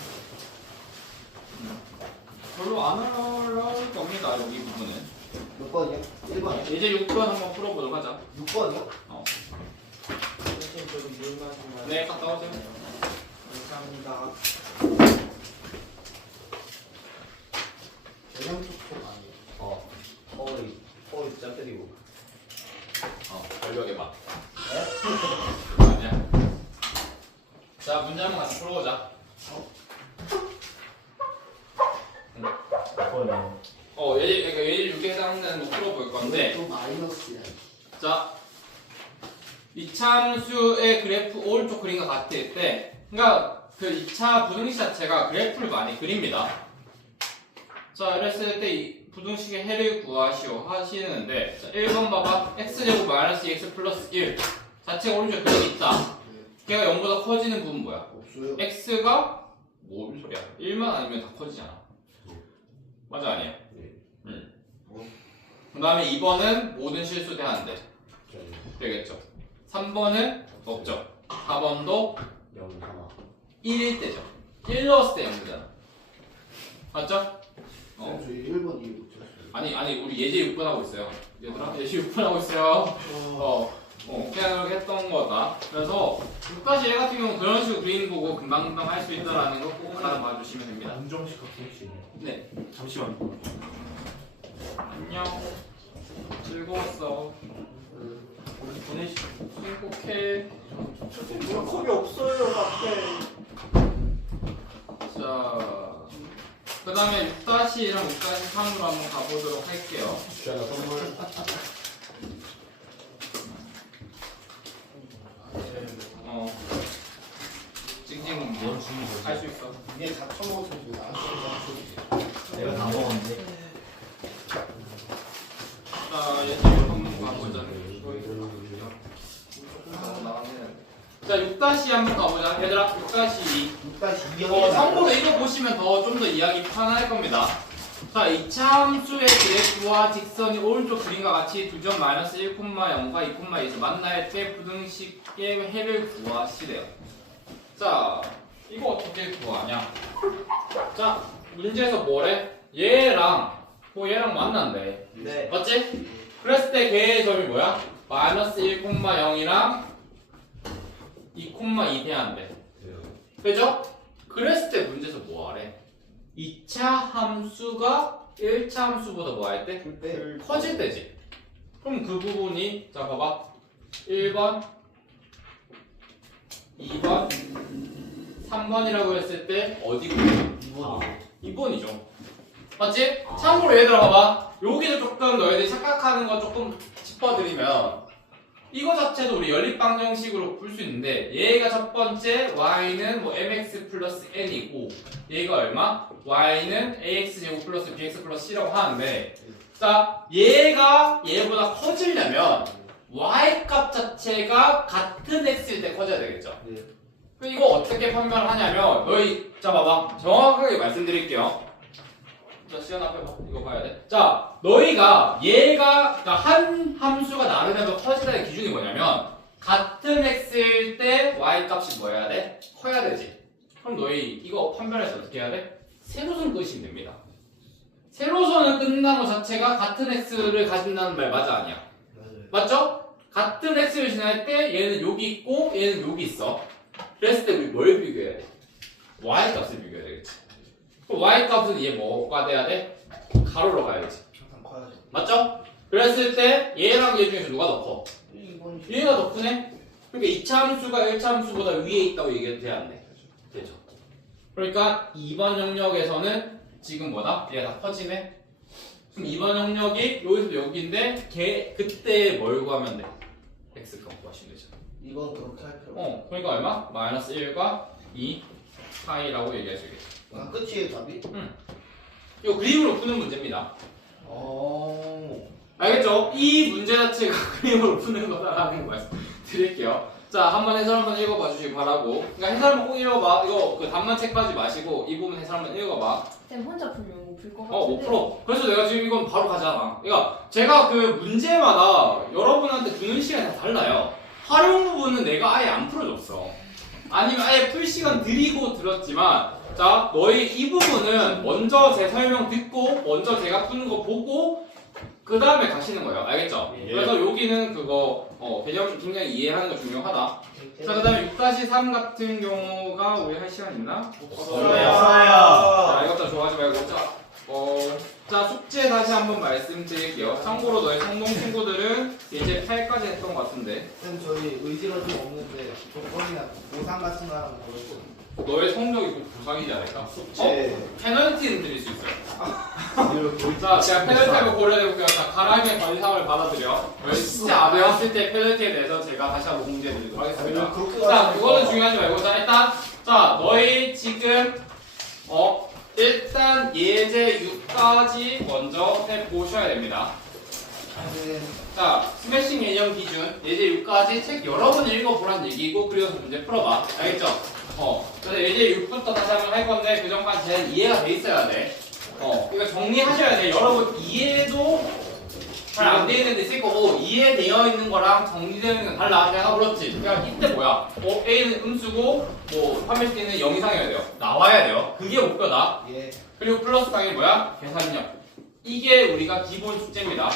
별로 안 어려울 겁니다. 여기 부분은. 몇 번이야? 1번. 이제 6번 한번 풀어보도록 하자. 6번이요? 선생님 저도 물 마시면 네, 갔다 오세요. 감사합니다. 대형 촉촉 아니에요. 허리 짜 때리고. 별벽에 막. 아니야. 자, 문제 한번 같이 풀어보자. 예제 6에 해당되는 거 풀어볼 건데, 또 마이너스야. 자, 이차함수의 그래프 오른쪽 그림과 같을 때, 그러니까 그 2차 부등식 자체가 그래프를 많이 그립니다. 자, 이랬을 때 이 부등식의 해를 구하시오 하시는데, 자, 1번 봐봐. x제곱 마이너스 2x 플러스 1 자체가 오른쪽 그림이 있다. 걔가 0보다 커지는 부분 뭐야? 없어요. x가 뭔 소리야? 1만 아니면 다 커지잖아. 맞아 아니에요? 그 다음에 2번은 모든 실수 대한대 되겠죠. 3번은 없죠. 4번도 0, 3. 1일 때죠. 1 넣었을 때 0되잖아. 맞죠? 저희 1번 이해 못했어요. 아니 우리 예제 6번 하고 있어요. 얘들아 예제 6번 하고 있어요. 그냥 그렇게 했던 거다. 그래서 6-1 같은 경우는 그런 식으로 그림 보고 금방금방 할 수 있다라는 거 꼭 알아봐 주시면 됩니다. 안정식 같은 혹시? 네. 잠시만. 안녕. 즐거웠어. 행복해. 물컵이 없어요 앞에. 자, 그 다음에 6-2랑 6-3으로 한번 가보도록 할게요. 주하나 선물. 찡찡 뭘 주는 거지? 할 수 있어. 이게 다 처먹었으면 나왔어요. 내가 다 먹었는데. 자, 예제 한번 가보자. 자, 6-2 한번 가보자. 얘들아, 6-2. 6-2요. 참고로 이거 보시면 좀 더 이야기 편할 겁니다. 자, 2차 함수의 그래프와 직선이 오른쪽 그림과 같이 두 점 마이너스 1,0과 2,2에서 만날 때 부등식의 해를 구하시래요. 자, 이거 어떻게 구하냐? 자, 문제에서 뭐래? 얘랑 얘랑 만난대. 네. 맞지? 그랬을 때 걔의 점이 뭐야? 마이너스 1,0이랑 2,2 대한대. 그죠? 그랬을 때 문제에서 뭐 하래? 2차 함수가 1차 함수보다 뭐 할 때? 커질 때지. 그럼 그 부분이 자 봐봐 1번 2번 3번이라고 했을 때 어디고? 2번이죠. 맞지? 참고로 얘들아 봐봐 여기서 조금 너희들이 착각하는 거 조금 짚어드리면 이거 자체도 우리 연립방정식으로 풀 수 있는데 얘가 첫 번째 y는 뭐 mx 플러스 n이고 얘가 얼마? y는 ax제곱 플러스 bx 플러스 c라고 하는데 자 얘가 얘보다 커지려면 y 값 자체가 같은 x일 때 커져야 되겠죠. 이거 어떻게 판별하냐면 너희 자 봐봐 정확하게 말씀드릴게요. 자 시간 앞에 봐. 이거 봐야 돼. 자 너희가 얘가 그러니까 한 함수가 나름대로 커지다의 기준이 뭐냐면 같은 x일 때 y 값이 뭐여야 돼? 커야 되지. 그럼 너희 이거 판별해서 어떻게 해야 돼? 세로선 끄시면 됩니다. 세로선을 끈다는 것 자체가 같은 x를 가진다는 말 맞아 아니야? 맞죠? 같은 x를 지날 때 얘는 여기 있고 얘는 여기 있어. 그랬을 때 우리 뭘 비교해야 돼? y 값을 비교해야 되겠지. 그럼 y 값은 얘 뭐가 돼야 돼? 가로로 가야지. 항상 커야지. 맞죠? 그랬을 때 얘랑 얘 중에서 누가 더 커? 이건 얘가 더 크네? 그러니까 2차 함수가 1차 함수보다 위에 있다고 얘기해도 돼 안 돼? 되죠. 그러니까 2번 영역에서는 지금 뭐다? 얘가 다 커지네? 그럼 2번 영역이 여기서 여기인데 그때 뭘 구하면 돼? x 값 구하시면 되죠. 이건 그렇게 할 필요 없어. 그러니까 얼마? 마이너스 1과 2 파이라고 얘기할 수 있겠죠. 아, 끝이에요 답이? 이거 그림으로 푸는 문제입니다. 알겠죠? 이 문제 자체가 그림으로 푸는 거다라는 거 말씀드릴게요. 자, 한번 해설 한번 읽어봐 주시기 바라고. 그러니까 해설 한번 꼭 읽어봐. 이거 그 답만 책 빠지 마시고 이 부분 해설 한번 읽어봐. 쌤 혼자 풀면 못 풀 것 같은데. 못 풀어. 그래서 내가 지금 이건 바로 가잖아. 그러니까 제가 그 문제마다 여러분한테 주는 시간이 다 달라요. 활용 부분은 내가 아예 안 풀어줬어. 아니면 아예 풀 시간 드리고 들었지만 자, 너희 이 부분은 먼저 제 설명 듣고 먼저 제가 푸는 거 보고 그 다음에 가시는 거예요. 알겠죠? 예. 그래서 여기는 그거 개념 굉장히 이해하는 거 중요하다. 자, 그 다음에 6-3 같은 경우가 우리 할 시간 있나? 자, 이것도 좋아하지 말고 자, 숙제 다시 한번 말씀드릴게요. 참고로 너희 성동 친구들은 이제 8까지 했던 것 같은데 쌤 저희 의지가 좀 없는데 조건이나 보상 같은 거 하는 거 너의 성적이 꼭 보상이지 않을까? 숙제 페널티는 드릴 수 있어요. 자, 제가 페널티를 고려해볼게요. 자, 가랑의 관리상을 받아들여. 진짜 안 배웠을 때 페널티에 대해서 제가 다시 한번 공지해드리도록 하겠습니다. 자, 그거는 중요하지 말고, 자, 일단, 자, 너희 지금, 일단 예제 6까지 먼저 해보셔야 됩니다. 자, 스매싱 개념 기준, 예제 6까지 책 여러 번 읽어보란 얘기고, 그려서 문제 풀어봐. 알겠죠? 그래서 예제 6부터 다시 한번 할 건데, 그 전까지 쟤는 이해가 돼 있어야 돼. 이거 정리하셔야 돼. 여러분, 이해도 잘 안 돼 있는 데 있을 거고, 이해되어 있는 거랑 정리되어 있는 건 달라. 내가 그렇지. 그러니까 이때 뭐야? A는 음수고, 판별식 D는 0 이상이어야 돼요. 나와야 돼요. 그게 목표다. 예. 그리고 플러스 당연히 뭐야? 계산력. 이게 우리가 기본 숙제입니다.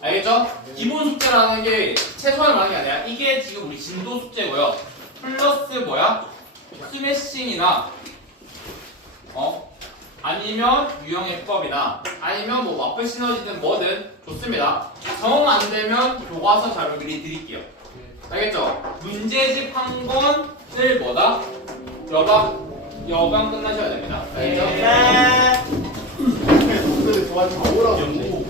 알겠죠? 기본 숙제라는 게 최소한을 말하는 게 아니라 이게 지금 우리 진도 숙제고요. 플러스 뭐야? 스매싱이나 아니면 유형 해법이나 아니면 뭐 마플 시너지든 뭐든 좋습니다. 정 안 되면 교과서 자료 미리 드릴게요. 알겠죠? 문제집 한 권을 뭐다? 여방 끝나셔야 됩니다. 알겠죠? 동생이 좋아하지 마 오라고.